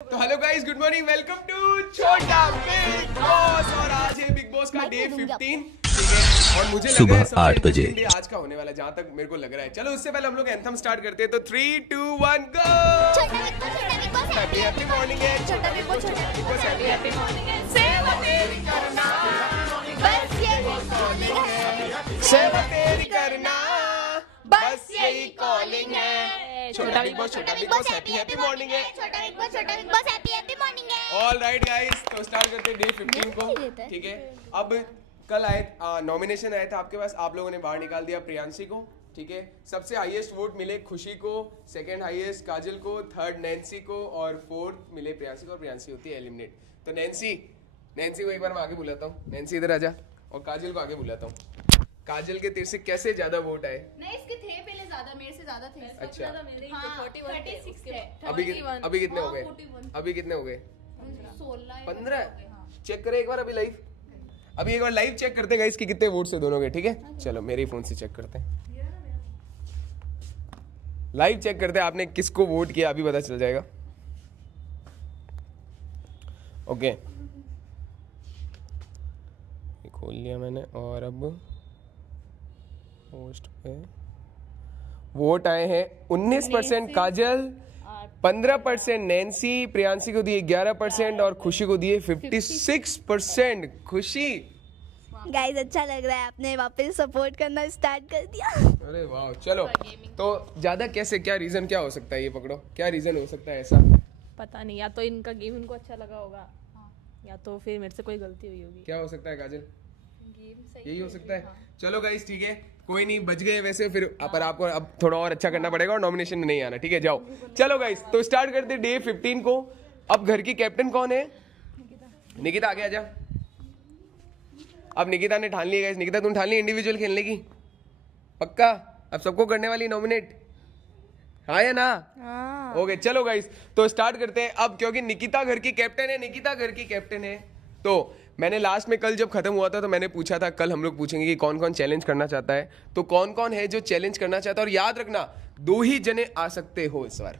तो hello guys, good morning, welcome to छोटा Bigg Boss. और आज है बिग बॉस का डे 15, ठीक है। और मुझे लग रहा है सुबह 8 बजे डे आज का होने वाला है, जहां तक मेरे को लग रहा है। चलो उससे पहले हम लोग एंथम स्टार्ट करते हैं। तो 3, 2, 1 गो। हैप्पी मॉर्निंग है छोटा बिग बॉस, हैप्पी मॉर्निंग है। सेवा तेरी करना, बस यही कॉलिंग है। सेवा तेरी करना, बस यही कॉलिंग है। छोटा बिग बॉस, हैप्पी मॉर्निंग है। छोटा बिग बॉस हैप्पी मॉर्निंग है। ऑल राइट गाइस, तो स्टार्ट करते हैं डे 15 को, ठीक है। अब कल आए नॉमिनेशन आया था आपके पास, आप लोगों ने बाहर निकाल दिया प्रियांशी को, ठीक है। सबसे हाईएस्ट वोट मिले खुशी को, सेकंड हाईएस्ट काजल को, थर्ड नैन्सी को और फोर्थ मिले प्रियांशी को। और प्रियांशी होती है एलिमिनेट। तो नैन्सी को एक बार मैं आगे बुलाता हूँ। नैन्सी इधर आजा, और काजल को आगे बुलाता हूँ। काजल के तेरे से कैसे ज्यादा वोट आए? नहीं, इसके थे पहले ज्यादा, मेरे से ज्यादा थे। अच्छा, हाँ, 36 थे। अभी कितने हो गए? अभी कितने हो गए? 16 15। चेक करें एक बार अभी लाइव। अभी एक बार लाइव चेक करते हैं गाइस कि कितने वोट से दोनों के, ठीक है। चलो मेरे फोन से चेक करते हैं, लाइव चेक करते हैं आपने किसको वोट किया, अभी पता चल जाएगा। ओके, खोल लिया मैंने। और अब पोस्ट पे वोट आए हैं 19% काजल, 15% नैन्सी, प्रियांशी को दिए 11% और खुशी को दिए 56%। खुशी गाइस, अच्छा लग रहा है, आपने वापस सपोर्ट करना स्टार्ट कर दिया। अरे वाह। चलो तो ज्यादा कैसे, क्या रीजन क्या हो सकता है? ये पकड़ो, क्या रीजन हो सकता है ऐसा? पता नहीं, या तो इनका गेम इनको अच्छा लगा होगा, या तो फिर मेरे से कोई गलती हुई होगी। क्या हो सकता है काजल? यही हो सकता है। चलो गाइस, ठीक है, कोई नहीं, बच गए वैसे फिर। पर आपको अब थोड़ा और अच्छा करना पड़ेगा और नॉमिनेशन में नहीं आना, ठीक है। जाओ, चलो गाइस, तो स्टार्ट करते डे 15 को। अब घर की कैप्टन कौन है? निकिता आगे आजा। अब निकिता ने ठान लिया गाइस। निकिता तुम ठान ली इंडिविजुअल खेलने की? पक्का? अब सबको करने वाली नॉमिनेट, हाँ या ना? ओके, चलो गाइस, तो स्टार्ट करते हैं अब। क्योंकि निकिता घर की कैप्टन है, तो मैंने लास्ट में कल जब खत्म हुआ था तो मैंने पूछा था, कल हम लोग पूछेंगे कि कौन कौन चैलेंज करना चाहता है। तो कौन कौन है जो चैलेंज करना चाहता है? और याद रखना, 2 ही जने आ सकते हो इस बार,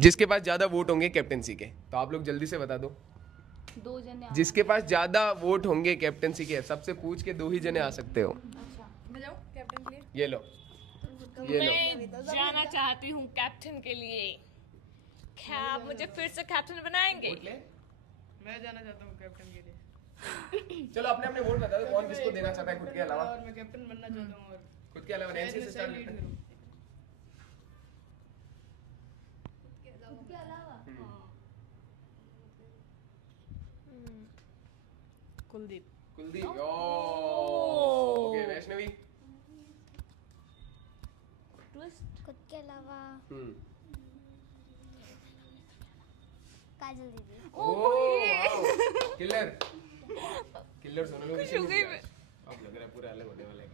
जिसके पास ज्यादा वोट होंगे कैप्टनसी के। तो आप लोग जल्दी से बता दो, 2 जने जिसके पास ज्यादा वोट होंगे कैप्टनसी के, सबसे पूछ के 2 ही जने आ सकते हो। कैप्टन के लिए ये लो, मैं जाना चाहती हूँ कैप्टन के लिए। क्या आप मुझे फिर से कैप्टन बनाएंगे? मैं जाना चाहता हूँ कैप्टन के लिए। चलो अपने अपने वोट बता दो, कौन किसको देना चाहता है खुद के अलावा। और मैं कैप्टन बनना चाहता हूँ, और खुद के अलावा नैन्सी से स्टार्ट करते हैं। कुलदीप। ओके, वैष्णवी। खुद के अलावा काजल दीदी। किलर सोनल को अब लग रहा है पूरा अलग होने वाला है।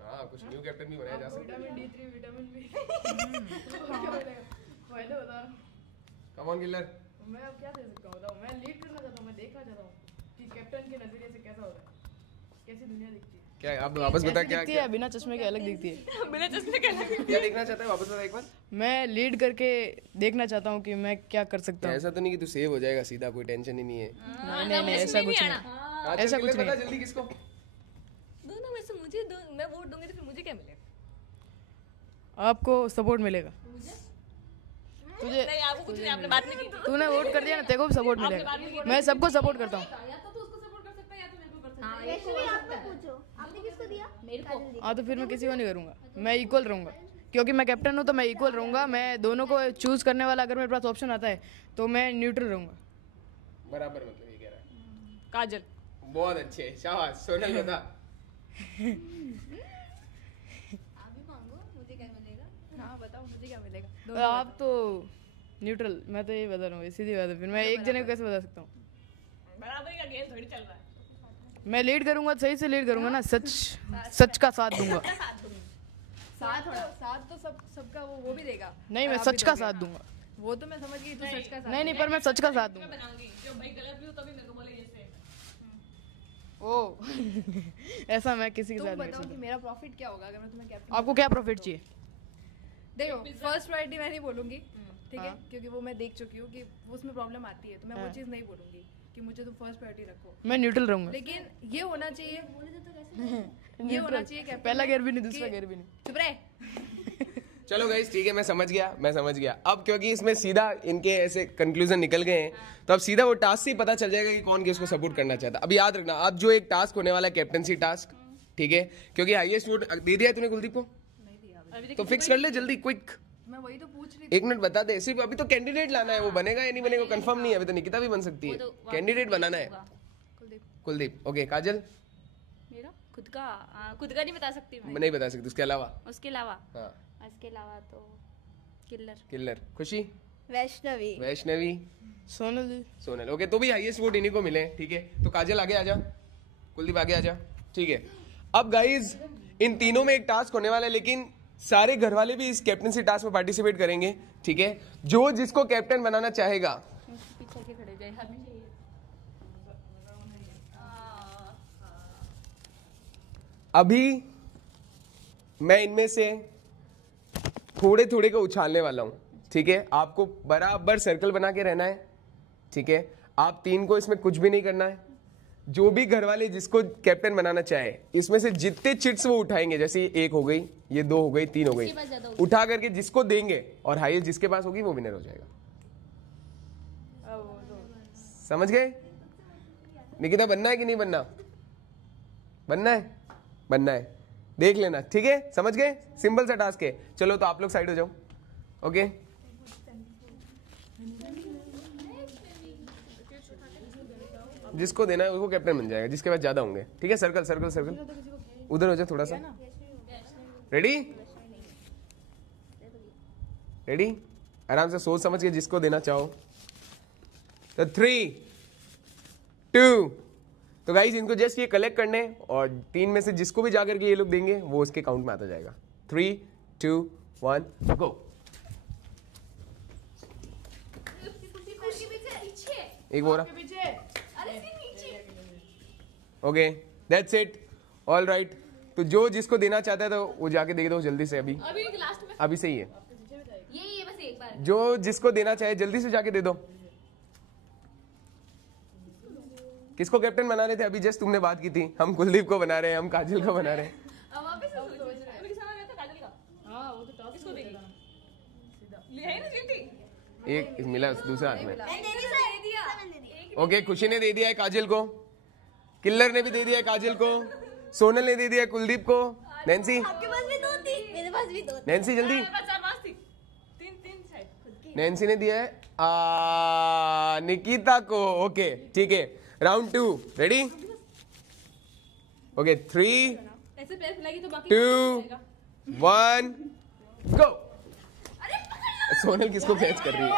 हाँ, कुछ न्यू कैप्टन भी बनाया जा सकता है। Vitamin D3, vitamin B। पहले बता, कम ऑन किलर। मैं अब क्या दे सकता हूँ? बताओ। मैं लीड करना चाहता हूँ, मैं देखना चाहता हूँ कि कैप्टन के नजरिए से कैसा होता है, कैसी दुनिया दिखती है। क्या आप वापस बता, क्या दिखती है? बिना चश्मे के अलग दिखती है। बिना चश्मे के अलग। क्या देखना चाहता है? वापस बता एक बार। मैं लीड करके देखना चाहता हूँ कि मैं क्या कर सकता हूँ। ऐसा तो नहीं कि तू सेव हो जाएगा सीधा, कोई टेंशन ही नहीं है। नहीं, ऐसा कुछ नहीं। ऐसा कुछ नहीं। जल्दी किसको? दोनों में से मुझे मैं वोट दूंगी तो फिर मुझे क्या मिलेगा? आपको सपोर्ट मिलेगा। तुझे नहीं, आपको कुछ नहीं, आपने बात नहीं की। तूने वोट कर दिया ना, तेरे को भी सपोर्ट मिलेगा। मैं सबको सपोर्ट करता हूँ। या तो तू उसको सपोर्ट कर सकता है, या तो मेरे को कर सकता है। पूछो, आपने किसको दिया? मेरे को। हाँ, तो फिर मैं किसी को नहीं करूँगा, मैं इक्वल रहूँगा। क्योंकि मैं कैप्टन हूँ तो मैं इक्वल रहूँगा। मैं दोनों को चूज करने वाला, अगर मेरे पास ऑप्शन आता है तो मैं न्यूट्रल रहूँगा। बराबर, मतलब ये कह रहा है। काजल। बहुत अच्छे, शाबाश। सोनल बता। हाँ, बताओ मुझे क्या मिलेगा। आप तो न्यूट्रल, मैं तो यही बता रहा हूँ, सीधी बात है। फिर मैं एक जने को कैसे बता सकता हूँ? बराबर का गेम थोड़ी चल रहा है। मैं लीड करूंगा, सही से लीड करूंगा ना, सच का साथ दूंगा। साथ तो सबका वो भी देगा। नहीं, मैं सच का साथ दूंगा। वो तो मैं समझ गई, तू सच का साथ। नहीं, पर मैं सच का साथ दूंगा। बनाऊंगी जो भाई गलत भी हो तभी मेरे को बोले जैसे। ओ ऐसा मैं किसी के साथ नहीं बताओ कि मेरा प्रॉफिट क्या होगा अगर मैं तुम्हें कैप्टन। आपको क्या प्रॉफिट चाहिए? देखो फर्स्ट प्रायोरिटी मैं नहीं बोलूंगी, ठीक है, क्योंकि वो मैं देख चुकी हूँ कि उसमें प्रॉब्लम आती है, तो मैं वो चीज़ नहीं बोलूंगी कि मुझे तुम फर्स्ट प्रायोरिटी रखो। मैं न्यूट्रल रहूंगा। लेकिन ये होना चाहिए, ये होना चाहिए कैप्टन, पहला गेयर भी नहीं, दूसरा गेयर भी नहीं। चुप रहे। चलो गाइस ठीक है, मैं समझ गया। अब क्योंकि इसमें सीधा इनके ऐसे कंक्लूजन निकल गए हैं, तो अब सीधा वो टास्क से ही पता चल जाएगा कि कौन किसको सपोर्ट करना चाहता है। अब याद रखना, अब जो एक टास्क होने वाला है कैप्टनसी टास्क, ठीक है, क्योंकि हाईएस्ट वोट दे दिया है तूने कुलदीप को, तो फिक्स कर ले जल्दी, क्विक। मैं वही तो पूछ रही 1 मिनट बता दे, सिर्फ अभी तो कैंडिडेट लाना है, वो बनेगा या नहीं बनेगा कंफर्म नहीं है अभी, तो निकिता भी बन सकती है, कैंडिडेट बनाना है। कुलदीप, ओके। काजल? मेरा खुद का नहीं बता सकती मैं। नहीं बता सकती, उसके अलावा? उसके अलावा हाँ, इसके अलावा तो किल्लर। खुशी? वैष्णवी। सोनल। ओके, तो भी हाईएस्ट वोट इन्हीं को मिले, ठीक है। तो काजल आगे आजा, कुलदीप आगे आजा, ठीक है। अब गाइज इन तीनों में एक टास्क होने वाला है, लेकिन सारे घर वाले भी इस कैप्टनसी टास्क में पार्टिसिपेट करेंगे, ठीक है। जो जिसको कैप्टन बनाना चाहेगा, पीछे के खड़े जाए हमें चाहिए। अभी मैं इनमें से थोड़े थोड़े को उछालने वाला हूं, ठीक है। आपको बराबर सर्कल बना के रहना है, ठीक है। आप 3 को इसमें कुछ भी नहीं करना है। जो भी घर वाले जिसको कैप्टन बनाना चाहे, इसमें से जितने चिट्स वो उठाएंगे, जैसे ये 1 हो गई, ये 2 हो गई, 3 हो गई, उठा करके जिसको देंगे और हाईएस्ट जिसके पास होगी वो विनर हो जाएगा। समझ गए? निकिता बनना है कि नहीं बनना? बनना है, देख लेना, ठीक है। समझ गए? सिंपल सा टास्क है। चलो तो आप लोग साइड हो जाओ, ओके। जिसको देना है उसको कैप्टन बन जाएगा, जिसके पास ज्यादा होंगे, ठीक है। सर्कल उधर हो जाए थोड़ा सा। रेडी? आराम से सोच समझ के जिसको देना चाहो। तो 3, 2, तो गाइज इनको जस्ट ये कलेक्ट करने, और 3 में से जिसको भी जाकर के ये लोग देंगे वो उसके काउंट में आता जाएगा। 3, 2, 1 गो। एक बोरा, okay, that's it, all right. तो जो जिसको देना चाहता है तो वो जाके दे दो जल्दी से, अभी लास्ट में अभी सही है। ये बस एक बार। जो जिसको देना चाहे जल्दी से जाके दे दो। किसको कैप्टन बना रहे थे अभी? जस्ट तुमने बात की थी, हम कुलदीप को बना रहे हैं, हम काजल को बना रहे हैं। अब वापस अभी किसका नाम था? काजल का। हां वो तो टॉप किसको देगी? लिया है ना जीती। एक मिला दूसरा हाथ में। मैंने दिया। ओके, खुशी ने दे दिया है काजल को, किल्लर ने भी दे दिया है काजल को, सोनल ने दे दिया है कुलदीप को। नैन्सी? आपके पास भी 2 थी, मेरे पास भी 2 थी। नैन्सी जल्दी। मेरे पास 4 पास थी। 3 साइड। नैन्सी ने दिया है निकिता को। ओके ठीक है, राउंड 2 रेडी? ओके 3, ऐसे प्लेस मिलेगी तो बाकी 2, 1 गो। सोनल किसको कैच कर रही है?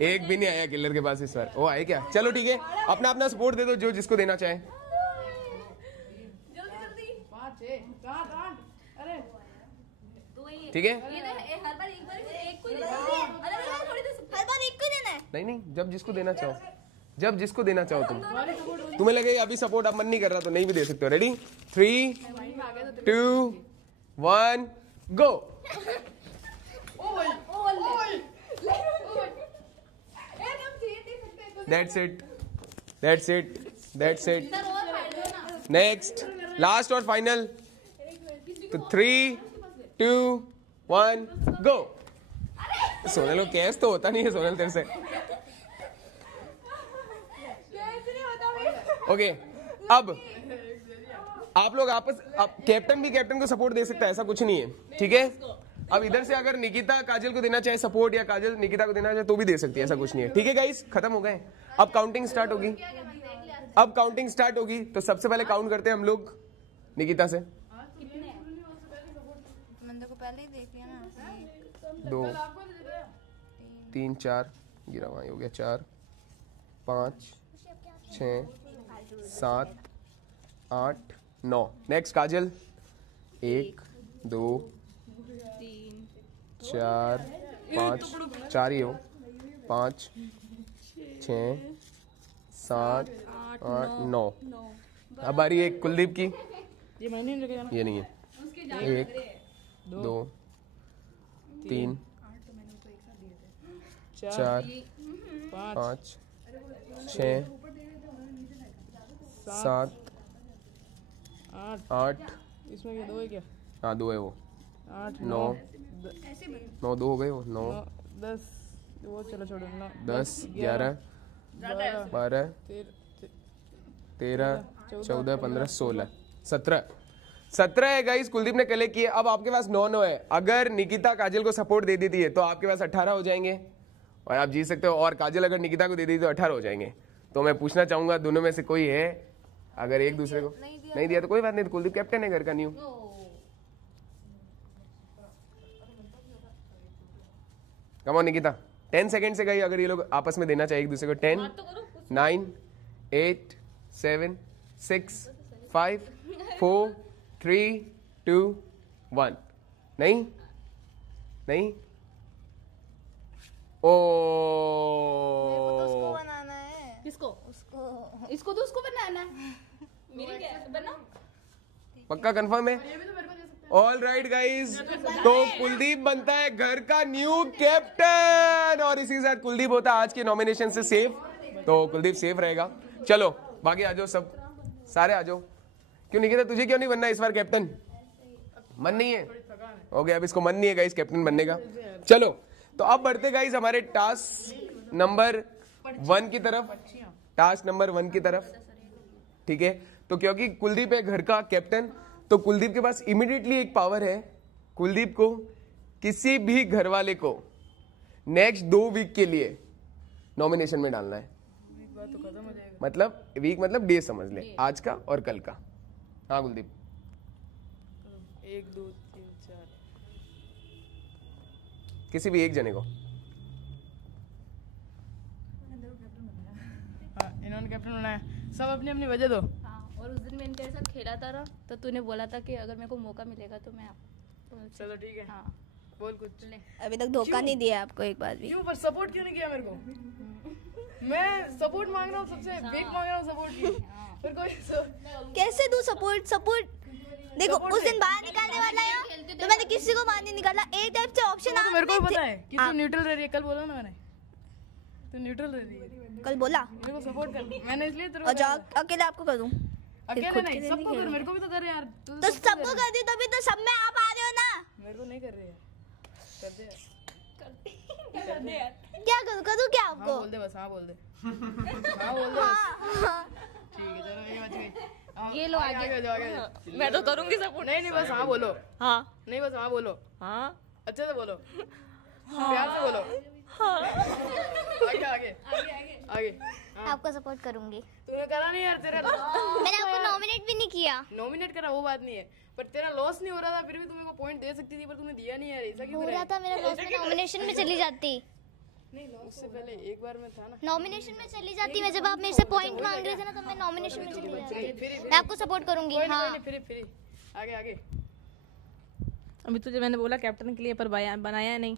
एक भी नहीं आया किलर के पास इस बार। वो आए क्या? चलो ठीक है, अपना अपना सपोर्ट दे दो जो जिसको देना चाहे। ठीक है, हर बार एक को ही देना है। हर बार एक को देना है? नहीं नहीं, जब जिसको देना चाहो, जब जिसको देना चाहो तुम्हें लगे अभी सपोर्ट अब मन नहीं कर रहा तो नहीं भी दे सकते हो। Ready? 3, 2, 1 go. That's it. That's it. That's it. Next, last और final. तो 3, 2, 1 go. सोनल को कैच तो होता नहीं है सोनल तेरे से। ओके, अब आप लोग आपस, कैप्टन भी कैप्टन को सपोर्ट दे सकता है, ऐसा कुछ नहीं है, ठीक है। अब इधर से अगर निकिता काजल को देना चाहे सपोर्ट, या काजल निकिता को देना चाहे तो भी दे सकती है, ऐसा कुछ नहीं है, ठीक है गाइस। खत्म हो गए, अब काउंटिंग स्टार्ट होगी। अब काउंटिंग स्टार्ट होगी तो सबसे पहले काउंट करते हैं हम लोग निकिता से। मैंने को पहले ही देख लिया ना। 2, 3, 4 गिरा वहाँ हो गया, 4, 5, 6, 7, 8, 9। नेक्स्ट काजल। 1, 2, 4, 5, 4 ही हो, 5, 6, 7, 8, 9। अब बारी एक कुलदीप की। ये मैंने नहीं रखेगा ना। ये नहीं है। 1 2 3 4 5 6 7 8 इसमें क्या 2 है क्या? हाँ 2 है वो। 8 9 9 2 हो गए वो। 9 10 वो चलो छोड़ो 9 10 11 12 13 14 15 16 17 है गाइस। कुलदीप ने कलेक्ट किए। अब आपके पास 9 है। अगर निकिता काजल को सपोर्ट दे देती है तो आपके पास 18 हो जाएंगे और आप जीत सकते हो। और काजल अगर निकिता को दे देती तो 18 हो जाएंगे। तो मैं पूछना चाहूंगा दोनों में से कोई है, अगर एक दूसरे को नहीं दिया तो कोई बात नहीं, तो कुलदीप कैप्टन है घर का new. Come on Nikita 10 second से गई। अगर ये लोग आपस में देना चाहिए एक दूसरे को। 10 9 8 7 6 5 4 3 2 1। नहीं नहीं ओ उसको बनाना है। किसको? उसको इसको तो उसको बनाना है। मेरी क्या बना? पक्का कंफर्म है? ऑल राइट गाइज, तो कुलदीप बनता है घर का न्यू कैप्टन और इसी के साथ कुलदीप होता है आज के नॉमिनेशन से सेफ। तो कुलदीप सेफ रहेगा। चलो बाकी आ जाओ, सब सारे आ जाओ। क्यों निकिता तुझे क्यों नहीं बनना इस बार कैप्टन? मन नहीं है? हो गया, अब इसको मन नहीं है गाइस कैप्टन बनने का। चलो तो अब बढ़ते गाइस हमारे टास्क नंबर 1 की तरफ। टास्क नंबर 1 की तरफ, ठीक है। तो क्योंकि कुलदीप है घर का कैप्टन, तो कुलदीप के पास इमीडिएटली एक पावर है। कुलदीप को किसी भी घर वाले को नेक्स्ट 2 वीक के लिए नॉमिनेशन में डालना है। मतलब वीक मतलब डे समझ ले, आज का और कल का। हाँ कुलदीप 1 2 3 4 किसी भी एक जने को। हाँ इन्होंने कैप्टन बनाया। सब अपनी अपनी वजह दो। हाँ, और उस दिन मैंने तेरे साथ खेला था ना, तो तूने बोला था कि अगर मेरे को मौका मिलेगा तो मैं चलो ठीक है। हाँ बोल कुछ। अभी तक धोखा नहीं दिया आपको एक बार भी। क्यों पर सपोर्ट क्यों नहीं किया मेरे को? मैं सपोर्ट मांग रहा हूँ, सबसे बिग मांग रहा हूँ सपोर्ट की। फिर कोई कैसे तू सपोर्ट देखो उस दिन बाहर निकालने वाला है तो मैंने किसी को बाहर नहीं निकाला। एक टाइप से ऑप्शन तो मेरे को भी पता है कि तू न्यूट्रल रह रही है। कल बोला ना मैंने, तू न्यूट्रल रह रही है। कल बोला मेरे को सपोर्ट कर, मैंने इसलिए तेरे और जा अकेले आपको कर दूं। अकेले नहीं, सबको कर। मेरे को भी तो कर यार। तू तो सबको कर दी तभी तो सब में आप आ रहे हो ना। मेरे को नहीं कर रही है। कर दे यार। क्या करूँ क्या आपको? हाँ बोल दे बस। हाँ बोल दे। हाँ बोल दे बस। ठीक है चलो ये बच गई। ये लो आगे। जाओ। मैं तो करूंगी सपोर्ट। नहीं बस हाँ बोलो। हाँ नहीं बस हाँ बोलो। हाँ अच्छे से बोलो। प्यार से बोलो। आगे आगे आगे। आपको सपोर्ट करूंगी। तूने करा नहीं यार। तेरा मैंने आपको नॉमिनेट भी नहीं किया। नॉमिनेट करा वो बात नहीं है, पर तेरा लॉस नहीं हो रहा था फिर भी तू मेरे को पॉइंट दे सकती थी, पर तूने दिया नहीं यार। ऐसा क्यों हो कर रहा था मेरा लॉस में नॉमिनेशन में चली जाती। नहीं उससे पहले एक बार में था ना। नॉमिनेशन में चली जाती मैं, जब आप मेरे से पॉइंट मांग रहे थे ना, तो मैं नॉमिनेशन में चली जाती। मैं आपको सपोर्ट करूंगी। हाँ फिर आगे आगे। अभी तुझे मैंने बोला कैप्टन के लिए, पर बनाया नहीं।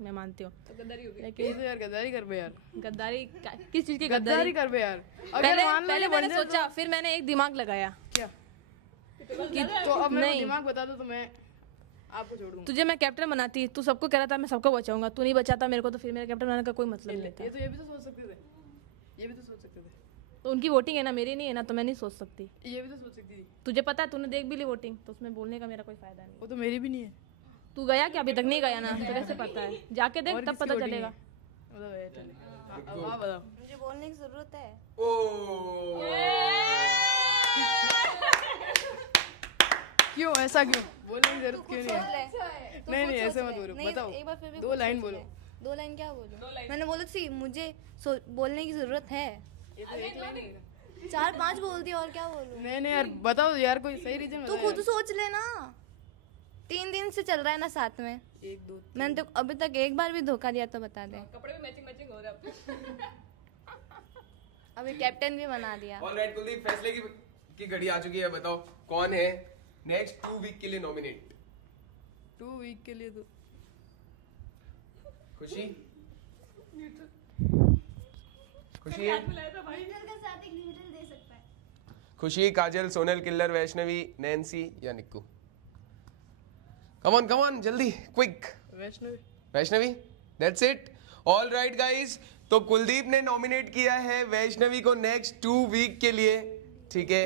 मैं मानती हूँ तो गद्दारी हो गई। लेकिन तो यार गद्दारी कर बे यार। गद्दारी किस चीज की गद्दारी कर बे यार। पहले मैंने सोचा, फिर मैंने एक दिमाग लगाया क्या कि तो अब मेरे को दिमाग बता दो तो मैं आपको छोड़ दूंगा। तुझे मैं कैप्टन बनाती, तू सबको कह रहा था मैं सबको बचाऊंगा, तू नहीं बचाता मेरे को, तो फिर मेरे कैप्टन बनाने का कोई मतलब नहीं था। ये भी तो सोच सकते थे। ये भी तो सोच सकते थे। तो उनकी वोटिंग है ना, मेरी नहीं है ना, तो मैं नहीं सोच सकती। ये भी तो सोच सकती थी। तुझे पता है, तूने देख भी ली वोटिंग, तो उसमें बोलने का मेरा कोई फायदा नहीं। वो तो मेरी भी नहीं है। तू गया क्या? अभी तक नहीं गया ना, तो कैसे पता है? जाके देख तब पता चलेगा। मुझे बोलने की जरूरत है। क्यों ऐसा क्यों? बोलने की जरूरत क्यों नहीं है? नहीं ऐसे मत बोलो। बताओ एक बार फिर भी 2 लाइन बोलो। 2 लाइन क्या बोलूं? मैंने बोला थी मुझे बोलने की जरूरत है। ये तो 1 लाइन है। 4-5 बोल दी और क्या बोलूं? नहीं यार बताओ यार, कोई सही रीजन तू खुद सोच लेना। 3 दिन से चल रहा है ना साथ में। 1 2 मैंने तो अभी तक एक बार भी धोखा दिया तो बता दे। कपड़े भी मैचिंग हो रहे हैं। अभी कैप्टन भी बना दिया। ऑलराइट कुलदीप, फैसले की घड़ी आ चुकी है। बताओ कौन है नेक्स्ट 2 वीक के लिए नॉमिनेट? 2 वीक के लिए तो खुशी खुशी है। खुशी, काजल, सोनल, किल्लर, वैष्णवी, नैन्सी या निक्कू? कम ऑन जल्दी, quick. Vaishnavi, that's it. All right guys, तो कुलदीप ने नॉमिनेट किया है वैष्णवी को नेक्स्ट 2 वीक के लिए, ठीक है।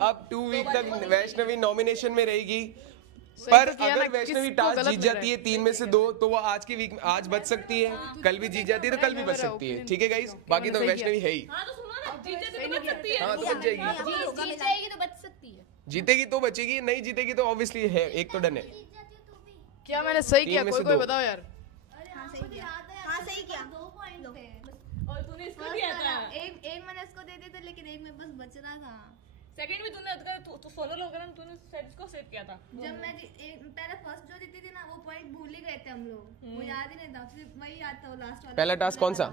अब 2 वीक तक वैष्णवी नॉमिनेशन में रहेगी, पर अगर वैष्णवी टास्क जीत जाती है 3 में से 2 तो वो आज की वीक में आज बच सकती है, कल भी जीत जाती है तो कल भी बच सकती है, ठीक है गाइस। बाकी तो वैष्णवी है ही। हाँ तो सुनो ना, जीत जाती तो बच सकती है। हाँ तो बच जाएगी, जीत जाएगी तो बच सकती है, जीतेगी तो बचेगी, नहीं जीतेगी तो ऑब्वियसली है, एक तो डन है। क्या मैंने सही किया? 3 में से कोई 2 बताओ यार। हाँ सही किया। 2 पॉइंट थे और तूने इसको दिया था। एक मैंने इसको दे दिया था, लेकिन एक में बस बच रहा था। सेकंड में तूने तो सोनल वगैरह तूने इसको सेव किया था। जब मैं पहले फर्स्ट जो जीती थी ना, वो पॉइंट भूल ही गए थे हम लोग, वो याद ही नहीं था, सिर्फ वही याद था वो लास्ट वाला। पहला टास्क कौन सा?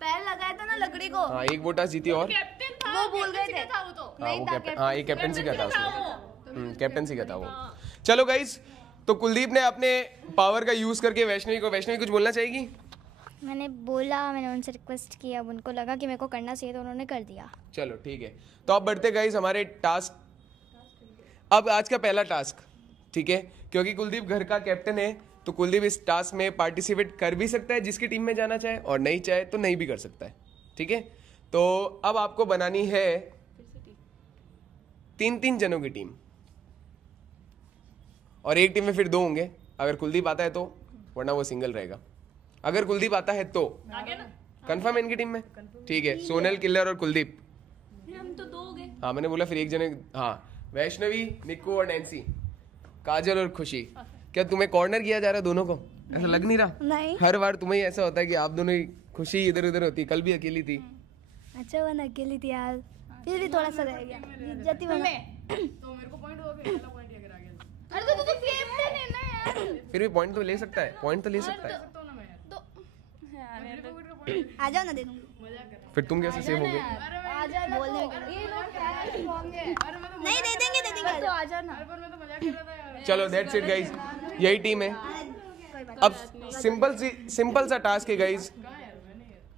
पहले लगाया था ना लकड़ी को। हाँ, एक वो टास्क जीती और कैप्टन था, वो भूल गए थे। था वो तो। हाँ वो कैप्टन, हाँ ये कैप्टनसी का था उसमें, कैप्टनसी का था वो। चलो गाइस, तो कुलदीप ने अपने पावर का यूज करके वैष्णवी कुछ बोलना चाहेगी? मैंने बोला, मैंने उनसे रिक्वेस्ट किया, अब उनको लगा कि मेरे को करना चाहिए तो उन्होंने कर दिया। चलो ठीक है, तो अब बढ़ते गाइस हमारे टास्क। अब आज का पहला टास्क, ठीक है, क्योंकि कुलदीप घर का कैप्टन है तो कुलदीप इस टास्क में पार्टिसिपेट कर भी सकता है जिसकी टीम में जाना चाहे, और नहीं चाहे तो नहीं भी कर सकता है, ठीक है। तो अब आपको बनानी है 3-3 जनों की टीम, और एक टीम में फिर 2 होंगे अगर कुलदीप आता है तो, वरना वो सिंगल रहेगा। अगर कुलदीप आता है तो कंफर्म है इनकी टीम में, ठीक है। सोनल, किल्लर और कुलदीप, हम तो 2 हो गए। हाँ मैंने बोला फिर एक जने, हाँ वैष्णवी, निक्कू और नैन्सी, काजल और खुशी। क्या तुम्हें कॉर्नर किया जा रहा है दोनों को? ऐसा लग नहीं रहा? नहीं। हर बार तुम्हें ही ऐसा होता है कि आप दोनों ही, खुशी इधर उधर होती, कल भी अकेली थी। अच्छा वो अकेली थी यार, फिर भी थोड़ा सा रह गया, जीत जाती मैं। तो मेरे को पॉइंट हो गया, पहला पॉइंट अगर आ गया। अरे तो कैप्टन है ना यार। फिर भी पॉइंट तो ले सकता है, पॉइंट तो ले सकता है। तो ना मैं यार। तो आ जाओ ना, दे दूंगी। फिर तुम कैसे सेव होगे? आ जाना, बोलने ये लोग क्या है होंगे। नहीं दे देंगे तो आ जाना। पर मैं तो मजाक कर रहा था यार। चलो दैट्स इट गाइस, यही टीम है। अब सिंपल सा टास्क है गाइस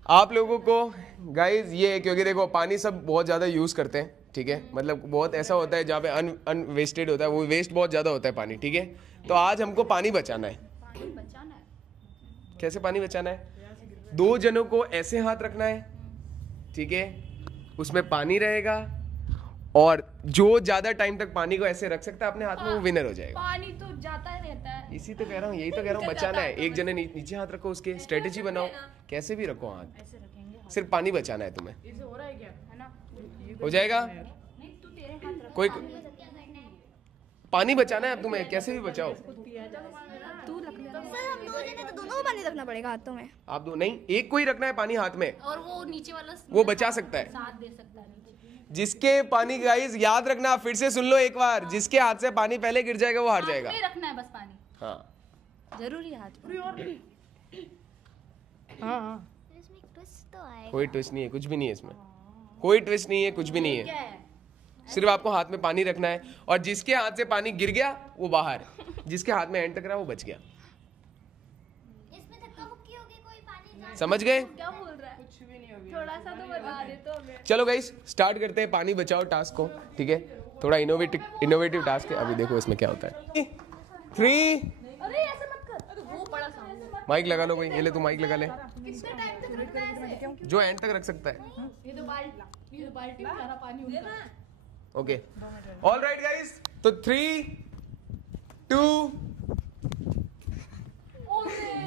आप लोगों को। गाइस ये है, क्योंकि देखो पानी सब बहुत ज़्यादा यूज़ करते हैं, ठीक है, मतलब बहुत ऐसा होता है जहाँ पे अनवेस्टेड होता है, वो वेस्ट बहुत ज़्यादा होता है पानी, ठीक है। तो आज हमको पानी बचाना है। कैसे पानी बचाना है? 2 जनों को ऐसे हाथ रखना है, ठीक है, उसमें पानी रहेगा, और जो ज्यादा टाइम तक पानी को ऐसे रख सकता है अपने हाथ में, वो विनर हो जाएगा। पानी तो जाता ही रहता है। इसी तो कह रहा हूँ, यही तो कह रहा हूँ, बचाना है। एक जने नीचे हाथ रखो, उसके स्ट्रेटेजी बनाओ, कैसे भी रखो हाथ, सिर्फ पानी बचाना है तुम्हें। इससे हो रहा है क्या? है ना? हो जाएगा। कोई पानी बचाना है अब तुम्हें, कैसे भी बचाओ। दोनों को पानी रखना पड़ेगा हाथों में। आप दो नहीं, एक को ही रखना है पानी हाथ में, और वो नीचे वाला वो बचा सकता है। साथ दे सकता है नीचे। जिसके पानी, गाइस याद रखना, फिर से सुन लो एक बार, जिसके हाथ से पानी पहले गिर जाएगा वो हार जाएगा। हाथ में रखना है बस पानी, हाँ जरूरी है हाथ में। हाँ इसमें एक ट्विस्ट तो आएगा। कोई ट्विस्ट नहीं है, कुछ भी नहीं है इसमें, कोई ट्विस्ट नहीं है, कुछ भी नहीं है। सिर्फ आपको हाथ में पानी रखना है, और जिसके हाथ से पानी गिर गया वो बाहर, जिसके हाथ में एंड तक रहा वो बच गया। इसमें धक्का मुक्की होगी, कोई पानी जा। समझ गए? क्या बोल रहा है? कुछ भी नहीं होगी। थोड़ा सा तो बता दे तो हमें। चलो गाइस स्टार्ट करते हैं पानी बचाओ टास्क को, ठीक है। थोड़ा इनोवेटिव टास्क है, अभी देखो इसमें क्या होता है। 3 अरे ऐसे मत कर, वो बड़ा सा माइक लगा लो कोई, ये ले तू माइक लगा ले, कितने टाइम तक रखना है ऐसे? जो एंड तक रख सकता है। ये तो बाल्टी में सारा पानी उनका। ओके ऑल राइट गाइस, तो 3 2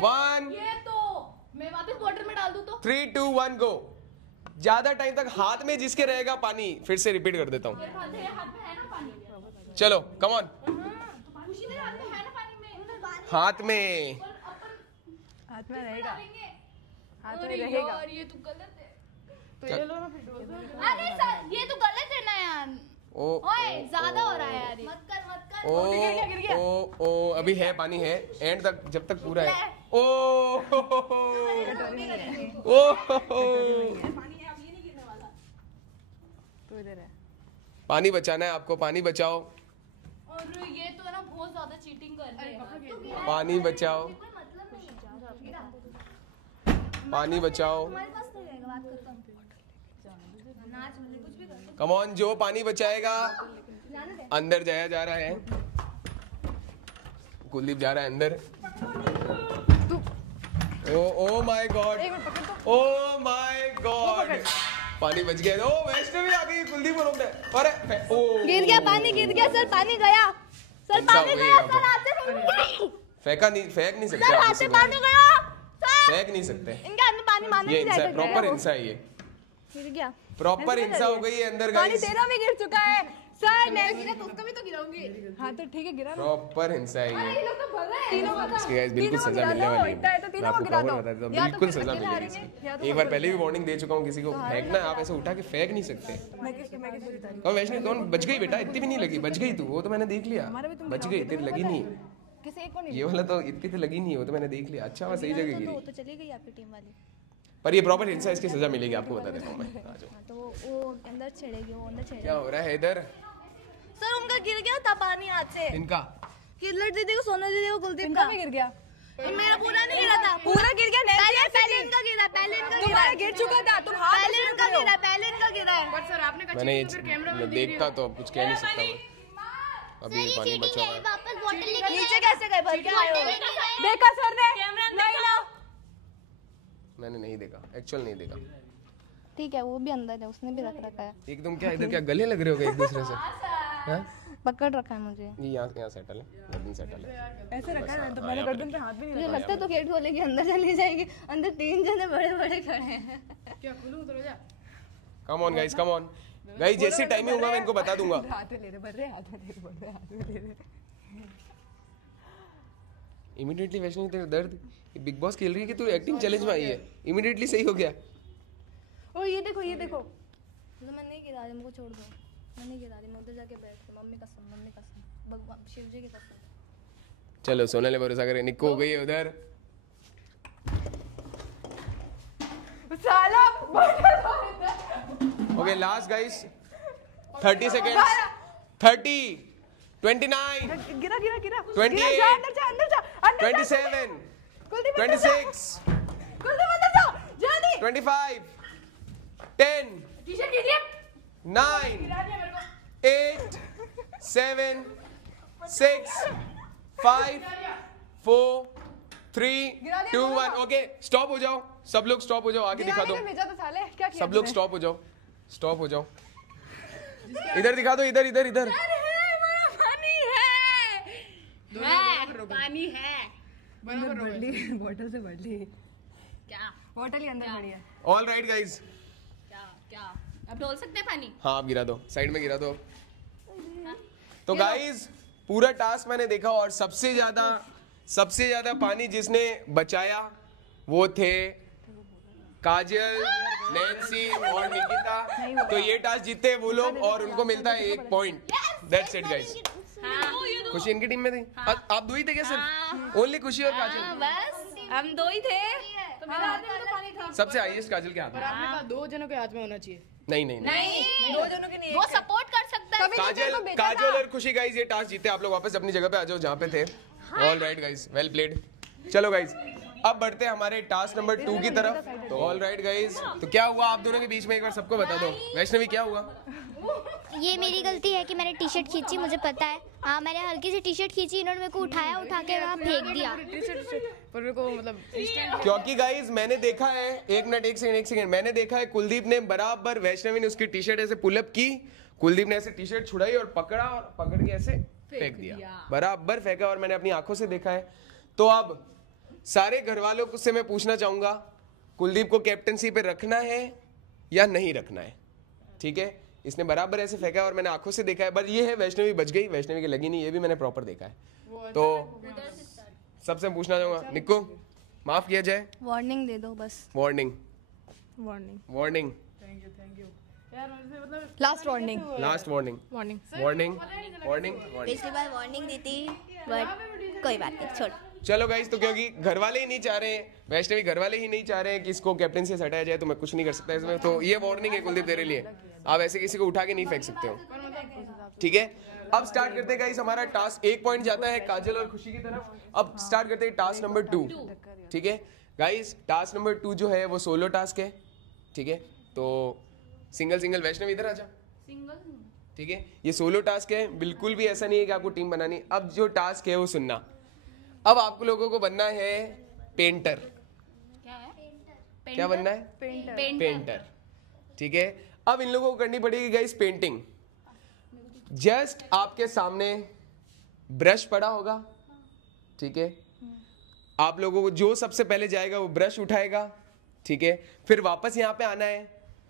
1 ये तो मैं वापस बॉटल में डाल दूं तो 3 2 1 गो। ज्यादा टाइम तक हाथ में जिसके रहेगा पानी, फिर से रिपीट कर देता हूँ। हाथ में है ना पानी? चलो कम ऑन, खुशी मेरे हाथ में है ना पानी में? हाथ में, हाथ में रहेगा, हाथ में अरे रहेगा। यार ये तो गलत है। तो ये लो ना फिर। अरे सर ये तो गलत है ना यार। ओ ओए ज्यादा हो रहा है यार ये। मत कर ओ अभी है पानी है, एंड तक जब तक पूरा है। ओ तो इधर है, पानी बचाना है आपको, पानी बचाओ, और ये तो ना बहुत ज्यादा चीटिंग कर रहे हैं। पानी बचाओ, पानी बचाओ। हमारे पास तो रहेगा, बात करता हूँ। नाच कुछ भी कर कम ऑन, जो पानी बचाएगा अंदर जाया जा रहा है। कुलदीप जा रहा है अंदर। ओ my God, O my God, पानी बच गया। ओ वैष्णवी आ गई, कुलदीप को रोकना है। अरे ओ गिर गया, पानी गिर गया सर, पानी गया सर, पानी गया सर, हाथ से फेंका नहीं, फेंक नहीं सकते सर, हाथ से पानी गया सर, फेंक नहीं सकते। इनके अंदर पानी मारने ये की इंसा, जाएगा, प्रॉपर इंसा है ये, गिर गया, प्रॉपर इंसा हो गई है अंदर पानी गाइस। तेरा भी गिर चुका है सर, मैं गिरा तो उसका भी तो गिराऊंगी। हाँ तो ठीक है, गिरा ना। प्रॉपर हिंसा है ये। ये लोग तो भग रहे हैं, तीनों का इसकी गाइस बिल्कुल सजा मिलने वाली है। मैं आपको प्रॉपर बता देता हूँ, बिल्कुल सजा मिलेगी इसकी। एक बार पहले भी वार्निंग दे चुका हूँ, किसी को फेंकना आप ऐसे उठा के फेंक नहीं सकते। कौन वैष्णवी, कौन बच गई बेटा, इतनी भी नहीं लगी, बच गई तू, वो तो मैंने देख लिया, बच गई, तेरी लगी नहीं। किसी एक को नहीं, ये वाला तो इतनी तो लगी नहीं, वो तो मैंने देख लिया। अच्छा, सही जगह गिरी, वो तो चली गई आपकी टीम वाली। पर ये प्रॉपर हिंसा, इसकी सजा मिलेगी, आपको बता देता हूँ मैं। आ जाओ। हाँ, तो वो अंदर छेड़ेगी, वो अंदर छेड़ेगी। क्या हो रहा है इधर? सर उनका गिर गया था पानी हाथ से, इनका किल्लर दीदी को, सोना दीदी को, कुलदीप इनका का भी गिर गया, मेरा पूरा नहीं गिरा था, पूरा गिर गया। पहले इनका गिरा, पहले इनका गिरा, तुम्हारा गिर चुका था, तुम हाथ पहले इनका गिरा, पहले इनका गिरा है। पर सर आपने कहा मैंने चीटिंग तो फिर कैमरा में मैं देखता तो अब कुछ कह नहीं सकता मैं। अभी ये पानी चीटिंग बचा है, हुआ है। वापस बॉटल लेके नीचे कैसे गए, भर के आए हो? देखा सर ने, नहीं ना, मैंने नहीं देखा, एक्चुअल नहीं देखा। ठीक है, वो भी अंदर है, उसने भी रख रखा है, एकदम क्या इधर क्या गले लग रहे हो एक दूसरे से? हाँ? पकड़ रखा है मुझे। ये यहाँ सेटल है, गर्दन सेटल है। ऐसे रखा है, तो मैंने गर्दन पे हाथ भी नहीं मुझे लगता है तो गेट खोलेगी, अंदर चली जाएगी। अंदर 3 जने बड़े बड़े खड़े हैं। क्या खुलूं तो जा। Come on guys, come on guys, जैसे टाइमिंग होगा मैं इनको बता दूंगा। हाथ में ले रहे, भर रहे, हाथ में ले रहे, भर रहे, हाथ में ले रहे। इमीडिएटली वैष्णवी तेरा दर्द, बिग बॉस खेल रही है कि तू एक्टिंग चैलेंज में आई है, इमीडिएटली सही हो गया। ओ ये देखो, ये देखो, तो मैं नहीं गिरा रही, मुझको छोड़ दो, मैं नहीं गिरा रही, मैं उधर जाके बैठ के, मम्मी कसम, मम्मी कसम, भगवान शिव जी की कसम। चलो सोने ले भरोसा करे, निक्को हो गई है उधर। साला ओके लास्ट गाइस, 30 सेकेंड्स, 30, 29, गिरा गिरा गिरा, 28, जा अंदर जा, अंदर जा, अंदर जा, 27, कुलदीप अंदर जा, 26, कुलदीप अंदर जा, जल्दी, 25, 10, टी-शर्ट गिरी, 9, 8, 7, 6, 5, 4, 3, 2, 1। ओके स्टॉप हो जाओ, सब लोग स्टॉप हो जाओ, आगे दिखा दो, भेजा तो साले, क्या किया सब लोग स्टॉप हो जाओ, स्टॉप हो जाओ, इधर दिखा दो, इधर इधर इधर। पानी है। बोतल से भर ली, क्या बोतल ही अंदर पड़ी है। ऑल राइट गाइज, क्या अब डोल सकते हैं पानी? हाँ आप गिरा दो, साइड में गिरा दो। तो गाइज पूरा टास्क मैंने देखा और सबसे ज्यादा पानी जिसने बचाया वो थे काजल, नैन्सी और निकिता। तो ये टास्क जीते वो लोग और उनको मिलता है 1 पॉइंट। That's it guys. खुशी इनकी टीम में थी। आप 2 ही थे क्या सिर्फ? ओनली खुशी और काजल? बस हम 2 ही थे। तो मेरे हाथ में तो पानी था। सबसे हाईएस्ट काजल के हाथ पर में। आपने कहा 2 जनों के हाथ में होना चाहिए। नहीं नहीं नहीं, नहीं, 2 जनों के नहीं, वो सपोर्ट कर सकता है। काजल और खुशी गाइज ये टास्क जीते। आप लोग वापस अपनी जगह पे आ जाओ जहाँ पे थे। All right guys, well played. चलो गाइज अब बढ़ते हैं हमारे टास्क नंबर 2 की तरफ। तो ऑल राइट गाइज, तो क्या हुआ आप दोनों के बीच में एक बार सबको बता दो। वैष्णवी क्या हुआ? ये मेरी गलती है कि मैंने टी शर्ट खींची, मुझे पता है। हाँ मैंने हल्की सी टी शर्ट खींची, इन्होंने मेरे को उठाया, उठा के वहाँ फेंक दिया। पर मेरे को मतलब क्योंकि गाइज मैंने देखा है, एक सेकंड, मैंने देखा है कुलदीप ने बराबर वैष्णवी ने उसकी टी शर्ट ऐसे पुलअप की, कुलदीप ने ऐसे टी शर्ट छुड़ाई और पकड़ के ऐसे फेंक दिया, बराबर फेंका और मैंने अपनी आंखों से देखा है। तो अब सारे घर वालों से मैं पूछना चाहूंगा कुलदीप को कैप्टनसी पे रखना है या नहीं रखना है? ठीक है, इसने बराबर ऐसे फेंका और मैंने आंखों से देखा है। पर ये है वैष्णवी बच गई, वैष्णवी की लगी नहीं, ये भी मैंने प्रॉपर देखा है। तो सबसे पूछना चाहूंगा निक्को, माफ किया जाए। वार्निंग दे दो बस। वार्निंग थैंक यू यार, मतलब लास्ट वार्निंग, वार्निंग। पिछली बार वार्निंग दी थी बट कोई बात नहीं, छोड़। चलो गाइस, तो क्योंकि घर वाले ही नहीं चाह रहे हैं, वैष्णवी घर वाले ही नहीं चाह रहे हैं कि इसको कैप्टनसी से हटाया जाए, तो मैं कुछ नहीं कर सकता इसमें। तो ये वार्निंग है कुलदीप तेरे लिए, आप ऐसे किसी को उठा के नहीं फेंक सकते हो। ठीक है, अब स्टार्ट करते हैं गाइस हमारा टास्क। 1 पॉइंट जाता है काजल और खुशी की तरफ। अब स्टार्ट करते हैं टास्क नंबर 2। ठीक है गाइस, टास्क नंबर 2 जो है वो सोलो टास्क है। ठीक है, तो सिंगल वैष्णवी इधर आजा, ठीक है, ये सोलो टास्क है, बिल्कुल भी ऐसा नहीं है कि आपको टीम बनानी। अब जो टास्क है वो सुनना। अब आप लोगों को बनना है पेंटर। क्या बनना है? पेंटर। ठीक है, अब इन लोगों को करनी पड़ेगी गाइस पेंटिंग। जस्ट आपके सामने ब्रश पड़ा होगा, ठीक है, आप लोगों को जो सबसे पहले जाएगा वो ब्रश उठाएगा, ठीक है, फिर वापस यहाँ पे आना है,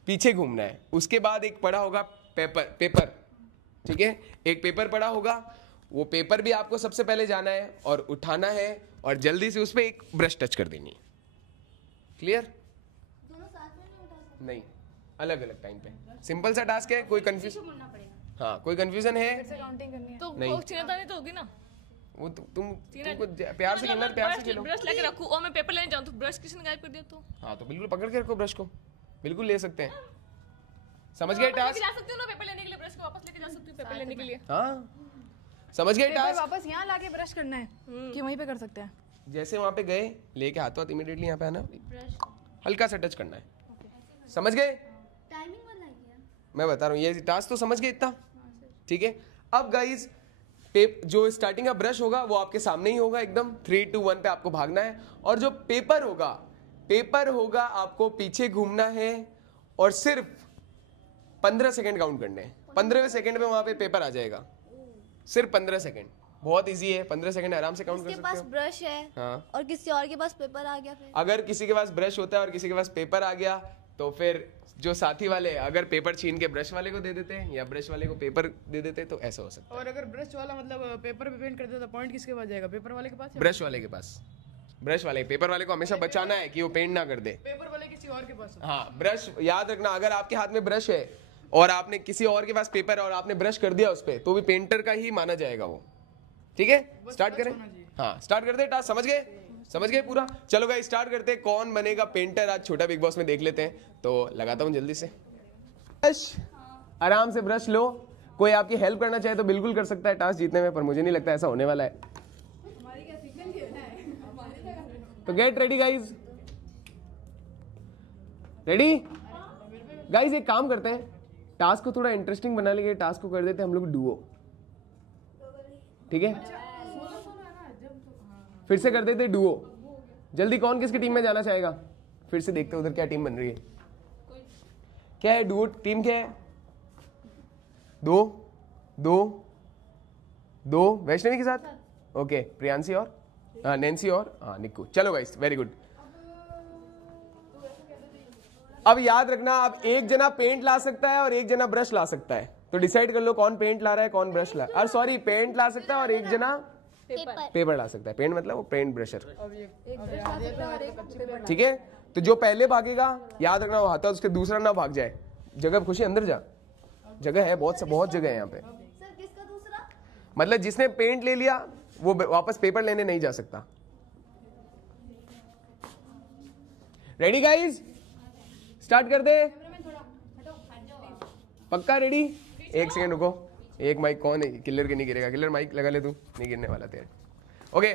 पीछे घूमना है। उसके बाद एक पड़ा होगा पेपर, ठीक है, एक पेपर पड़ा होगा, वो पेपर भी आपको सबसे पहले जाना है और उठाना है और जल्दी से उस पर एक ब्रश टच कर देनी है। क्लियर? नहीं, अलग अलग टाइम पे। सिंपल सा टास्क है, कोई कंफ्यूजन? हाँ, कोई कंफ्यूजन है? तो नहीं, चिन्हतानी तो होगी ना। वो तुमको प्यार से खेलना, प्यार से खेलो। ब्रश लेके रखूं और मैं पेपर लेने जाऊं तो ब्रश किसने गायब कर दिया तो? हाँ, तो बिल्कुल पकड़ के रखो ब्रश को, बिल्कुल ले सकते हैं। समझ गए टास्क? जा सकती हूं ना पेपर लेने के लिए, ब्रश को वापस लेके जा सकती हूं पेपर लेने के लिए। हाँ, समझ गए टास्क? वापस यहाँ लाके ब्रश करना है कि वहीं पे कर सकते हैं? जैसे वहां पे गए, लेके हाथों हाथ इमीडिएटली यहाँ पे आना, हल्का सा टच करना है। समझ गए? मैं बता रहा हूँ, ये टास्क तो समझ गए इतना, ठीक है। अब गाइज जो स्टार्टिंग का ब्रश होगा वो आपके सामने ही होगा, एकदम 3, 2, 1 पे आपको भागना है। और जो पेपर होगा आपको पीछे घूमना है और सिर्फ 15 सेकंड काउंट करने हैं। 15वें सेकंड में वहां पे पेपर आ जाएगा, सिर्फ 15 सेकंड। बहुत इजी है, 15 सेकंड आराम से काउंट कर सकते हो। किसके पास ब्रश है, हाँ, और किसी और के पास पेपर आ गया, फिर अगर किसी के पास ब्रश होता है और किसी के पास पेपर आ गया तो फिर जो साथी वाले अगर पेपर छीन के ब्रश वाले को दे देते हैं या ब्रश वाले को पेपर दे देते तो ऐसा हो सकता है। और अगर ब्रश वाला मतलब पेपर पे पेंट कर देता तो पॉइंट किसके पास जाएगा? पेपर वाले के पास? ब्रश वाले के पास। ब्रश वाले, पेपर वाले को हमेशा बचाना है कि वो पेंट ना कर दे। पेपर वाले किसी और के पास? हाँ, ब्रश याद रखना, अगर आपके हाथ में ब्रश है और आपने किसी और के पास पेपर और आपने ब्रश कर दिया उस पर, तो भी पेंटर का ही माना जाएगा वो। ठीक है, स्टार्ट करें? हाँ, स्टार्ट करते हैं। टास्क समझ गए? समझ गए पूरा? चलो गाइस स्टार्ट करते हैं। कौन बनेगा पेंटर आज छोटा बिग बॉस में देख लेते हैं। तो लगाता हूँ जल्दी से ब्रश। आराम से ब्रश लो। कोई आपकी हेल्प करना चाहे तो बिल्कुल कर सकता है टास्क जीतने में, पर मुझे नहीं लगता ऐसा होने वाला है। तो get ready guys. Ready guys? एक काम करते हैं, टास्क को थोड़ा इंटरेस्टिंग बना लेंगे। टास्क को कर देते हैं हम लोग डुओ, ठीक है? फिर से कर देते डुओ। जल्दी, कौन किसकी टीम में जाना चाहेगा? फिर से देखते हैं उधर क्या टीम बन रही है। क्या है डुओ टीम? क्या है? 2 वैष्णवी के साथ। ओके, प्रियांशी और नैन्सी और निक्कू। चलो गाइस, वेरी गुड। अब याद रखना, अब एक जना पेंट ला सकता है और एक जना ब्रश ला सकता है। तो डिसाइड कर लो कौन पेंट ला रहा है, कौन ब्रश ला रहा है। सॉरी, पेंट ला सकता है और एक जना पेपर ला सकता है। पेंट मतलब वो पेंट ब्रशर, ठीक है? तो जो पहले भागेगा, याद रखना वो हाथा उसके दूसरा ना भाग जाए। जगह खुशी, अंदर जा, जगह है, बहुत जगह है यहाँ पे। सर किसका दूसरा? मतलब जिसने पेंट ले लिया वो वापस पेपर लेने नहीं जा सकता। Ready guys? स्टार्ट कर दे। पक्का रेडी? एक सेकंड रुको। एक माइक कौन है? किलर के नहीं गिरेगा। किलर माइक लगा ले, तू नहीं गिरने वाला तेरे। ओके,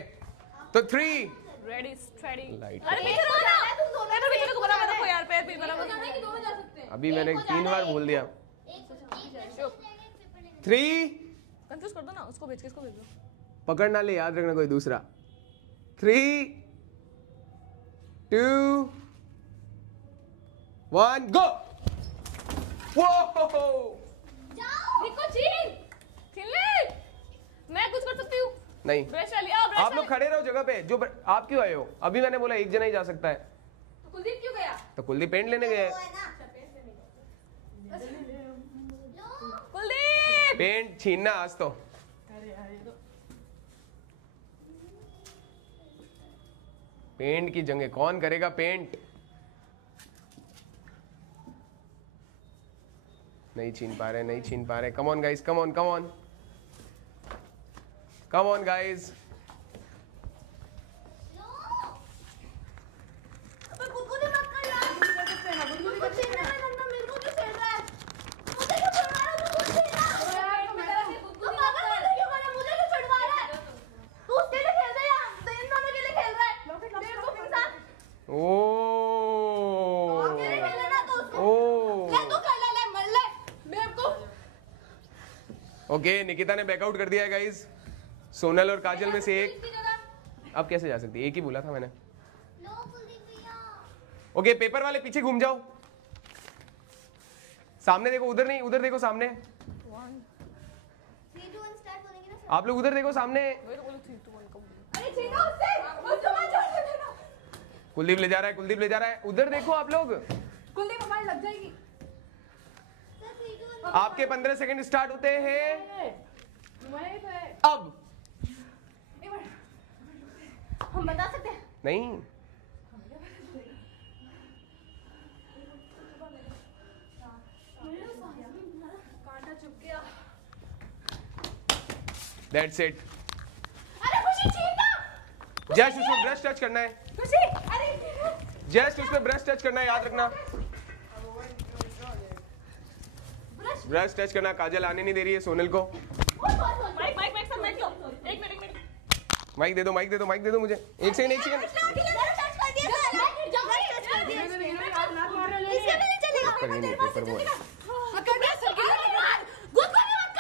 तो 3 रेडी स्टेडी। लाइट। अरे पीछे हो जा, मैं तो पीछे को बराबर रखो यार, पैर भी बराबर रखो। अभी मैंने 3 बार बोल दिया। 3 कंफ्यूज कर दो ना, उसको भेज के इसको भेज दो। पकड़ ना ले, याद रखना कोई दूसरा। 3 2 1 गो। वो निको छीन ले। मैं कुछ कर सकती हूँ? नहीं, ब्रश वाली आओ, ब्रश आप लोग खड़े रहो जगह पे। जो आप क्यों आए हो? अभी मैंने बोला एक जना ही जा सकता है। तो कुलदीप क्यों गया? तो कुलदीप पेंट लेने गए। कुलदीप पेंट छीनना आज तो। पेंट की जंग है, कौन करेगा पेंट? नहीं छीन पा रहे। Come on guys, come on guys. Okay Nikita ने बैकआउट कर दिया है गाइस। सोनल और काजल में से एक अब कैसे जा सकती है, एक ही बोला था मैंने। ओके पेपर वाले पीछे घूम जाओ, सामने देखो, उधर नहीं, उधर देखो सामने। आप लोग उधर देखो सामने। कुलदीप ले जा रहा है, कुलदीप ले जा रहा है, उधर देखो आप लोग। कुलदीप हमारी लग जाएगी। आपके 15 सेकंड स्टार्ट होते हैं अब। हम बता सकते हैं? नहीं कांटा चुप गया। That's it. अरे खुशी छीनना। जस्ट उसमें ब्रश टच करना है, खुशी अरे जस्ट उसमें ब्रश टच करना है, याद रखना। ब्रश टच करना। काजल आने नहीं दे रही है सोनल को। माइक माइक माइक सब माइक लो। एक मिनट माइक दे दो, माइक दे दो, माइक दे दो मुझे। एक सेकंड, एक सेकंड। पेपर वो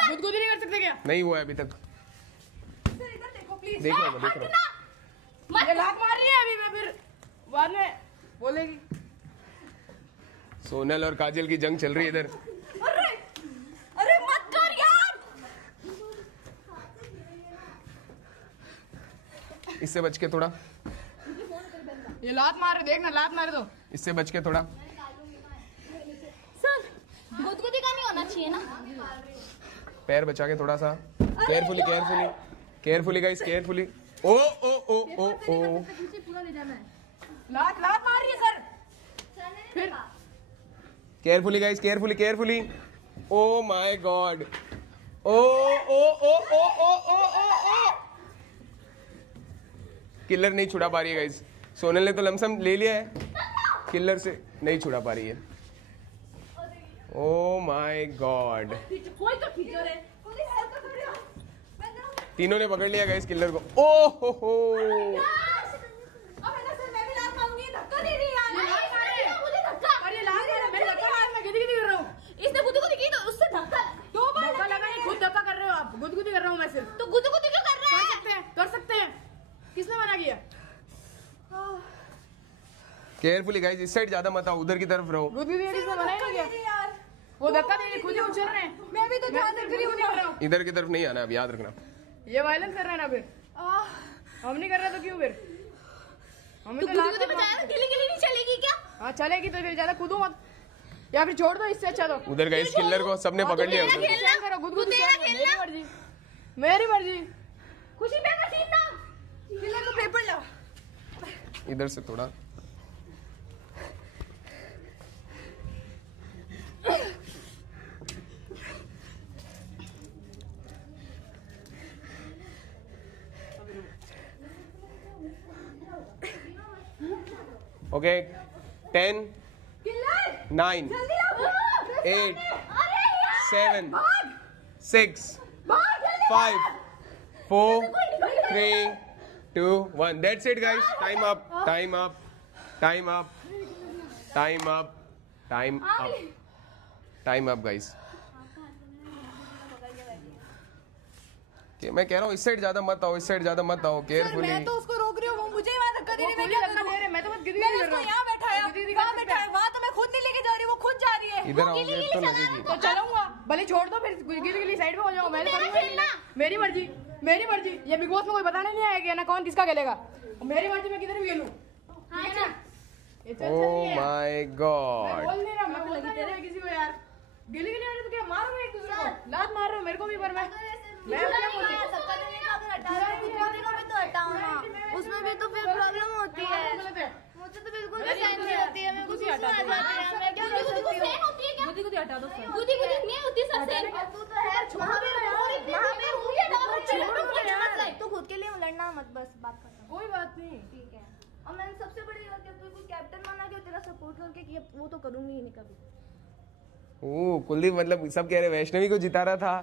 गुदगुदी नहीं कर सकते क्या? नहीं हुआ है अभी तक। देख रहा हूँ, देख रहा हूँ। ये लात मार रही है अभी, मैं फिर बाद में बोलेगी। सोनल और काजल की जंग चल रही है इधर। अरे मत कर यार। इससे बच के थोड़ा, ये लात मार रहे, देखना लात मारे तो। इससे बच के थोड़ा। सर गुदगुदी का नहीं होना चाहिए ना। पैर बचा के थोड़ा सा। Carefully carefully carefully guys, carefully. ओ ओ ओ ओ ओ लात लात मार रही है सर। फिर carefully guys, carefully carefully. Oh my God. ओ ओ ओ ओ ओ ओ ओ ओ। किलर नहीं छुड़ा पा रही है गाइस। सोनल ने तो लमसम ले लिया है, किलर से नहीं छुड़ा पा रही है। ओ माय गॉड। कोई तो खींचो रे। तीनों ने पकड़ लिया गाइस किलर को। ओ हो। अब है ना सर, मैं भी लात मारूंगी। धक्का दे रही है यार। मुझे धक्का। अरे लात मार, मैं धक्का मार, मैं गिदी गिदी कर रहा हूँ। इसने गुदगुदी की तो उससे धक्का दो बार धक्का लगा नहीं, खुद धक्का कर रहे हो आप। गुदगुदी कर रहा हूँ मैं सिर्फ। तो गुदगुदी क्यों कर रहा है? कर सकते हैं। किसने मना किया? केयरफुली गाइस, इस साइड ज्यादा मत आओ, उधर की तरफ रहो। गुदगुदी किसने मना ही नहीं किया। वो धक्का दे रही, खुद ही उछल रहे हैं। मैं भी तो ध्यान रख रही हूँ। इधर की तरफ नहीं आना, अब याद रखना। ये वायलेंस कर रहे हैं ना फिर। हम नहीं कर रहे तो क्यों फिर? हमें तो तो लात गुदगुदी बजाया ना, गिली गिली नहीं चलेगी क्या? हाँ चलेगी तो फिर ज्यादा कूदो मत, या फिर छोड़ दो, इससे अच्छा तो। उधर गाइस किलर को सबने पकड़ लिया उधर। सहन करो, गुदगुदी सहन करो, मेरी मर्जी, मेरी मर्जी। खुशी पेपर छीनना। किलर को पेपर ला। इधर से थोड़ा। Okay 10 9 8 7 6 5 4 3 2 1 That's it guys. Time up. Time up. Time up. Time up. Time up. Time up guys. मैं कह रहा हूँ इस साइड ज्यादा मत आओ, इस साइड ज्यादा मत आओ। केयरफुली। मैं तो उसको रोक रही हूँ, वो मुझे वहाँ धक्का दे रही है। मैं क्या करूँ? मैं तो बस गिदी मैंने कर उसको रहा हूँ। यहाँ बैठाया, वहाँ बैठाया, वहाँ तो मैं खुद नहीं लेके जा रही, वो खुद जा रही है। इधर आओगे तो लगेगी। तो चलूंगा, भले छोड़ दो, फिर गिली गिली साइड में हो जाओ। मैं मेरी मर्जी, मेरी मर्जी। ये बिग बॉस में कोई बताने नहीं आएगा ना कौन किसका खेलेगा। मेरी मर्जी, मैं किधर भी खेलूं। ठीक है ना? ये चल Oh my God. मैं बोल नहीं रहा, मैं बोलता नहीं रहा किसी को यार। गिली गिली वाले तो क्या मारो एक दूसरे को, लात मार रहे हो मेरे को भी, पर मैं क्या बोलती हूँ? उसमें भी तो फिर प्रॉब्लम होती है। मुझे तो बिल्कुल भी सहन नहीं होती है। मैं गुस्सा आ जाती है। मैं क्या कर सकती हूँ? गुदी गुदी हटा दो सर। गुदी गुदी नहीं होती सर सहन। तू तो है वहाँ पे मुझे डाल छोड़ो मत लाइक। तू खुद के लिए लड़ना मत, बस बात खत्म। कोई बात नहीं, ठीक है। और मैंने सबसे बड़ी बात है, तू कोई कैप्टन माना के तेरा सपोर्ट करके कि वो तो करूंगी ही नहीं कभी। ओह कुलदीप, मतलब सब कह रहे वैष्णवी को जिता रहा था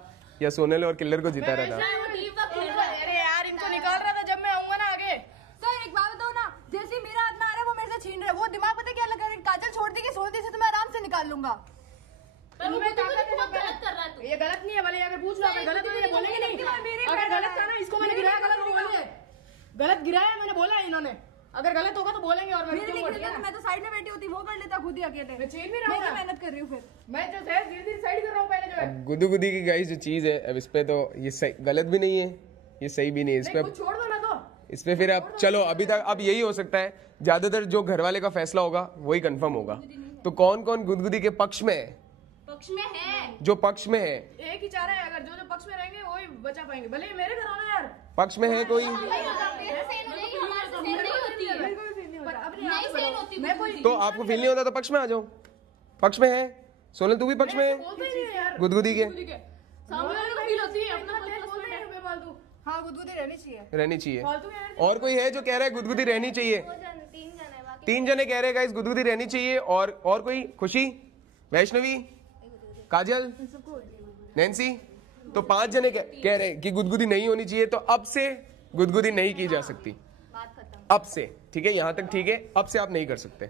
या सोनल और किलर को जिता रहा था? अरे यार इनको निकाल रहा था जब मैं आऊंगा ना आगे। सर एक बात बताओ ना, जैसे ही मेरा हाथ में आ रहा है वो मेरे से छीन रहे हैं। वो दिमाग पता क्या लगा रहे, काजल छोड़ देगी, सोच दी से तो मैं आराम से निकाल लूंगा। इनमें ताकत है। गलत कर रहा है तू। ये गलत नहीं है, भले अगर पूछ लो, अगर गलत है तो बोलेंगे नहीं। अगर गलत था ना, इसको मैंने गिराया, गलत नहीं बोलेंगे। गलत गिराया मैंने बोला है इन्होंने, अगर गलत होगा तो बोलेंगे। और मैं तो साइड में बैठी होती, वो कर लेता खुद ही अकेले। मैं चेंज भी रहा हूँ, मेहनत कर रही हूँ फिर। मैं जो है धीरे-धीरे साइड कर रहा हूँ पहले जो है। अब गुदू गुदी की गाइस जो चीज है, अब इस पे तो ये सही गलत भी नहीं है, ये सही भी नहीं है। इस पे छोड़ दो ना तो। इस पे फिर अब चलो, अभी तक अब यही हो सकता है, ज्यादातर जो घर वाले का फैसला होगा वही कंफर्म होगा। तो कौन कौन गुदगुदी के पक्ष में है? पक्ष में है, जो पक्ष में है, एक ही चाह रहा है, अगर जो जो पक्ष में रहेंगे वही बचा पाएंगे। भले ही मेरे घर आना यार, पक्ष में है कोई? तो आपको फील नहीं होता तो पक्ष में आ जाओ। पक्ष में है सोनल, तू भी पक्ष में है गुदगुदी के? हाँ गुदगुदी रहनी चाहिए, रहनी चाहिए। और कोई है जो कह रहा है गुदगुदी रहनी चाहिए? 3 जने कह रहे हैं गाइस गुदगुदी रहनी चाहिए। और कोई? खुशी, वैष्णवी, काजल, नैन्सी। तो 5 जने कह रहे हैं कि गुदगुदी नहीं होनी चाहिए। तो अब से गुदगुदी नहीं की जा सकती, अब से, ठीक है? यहाँ तक ठीक है, अब से आप नहीं कर सकते,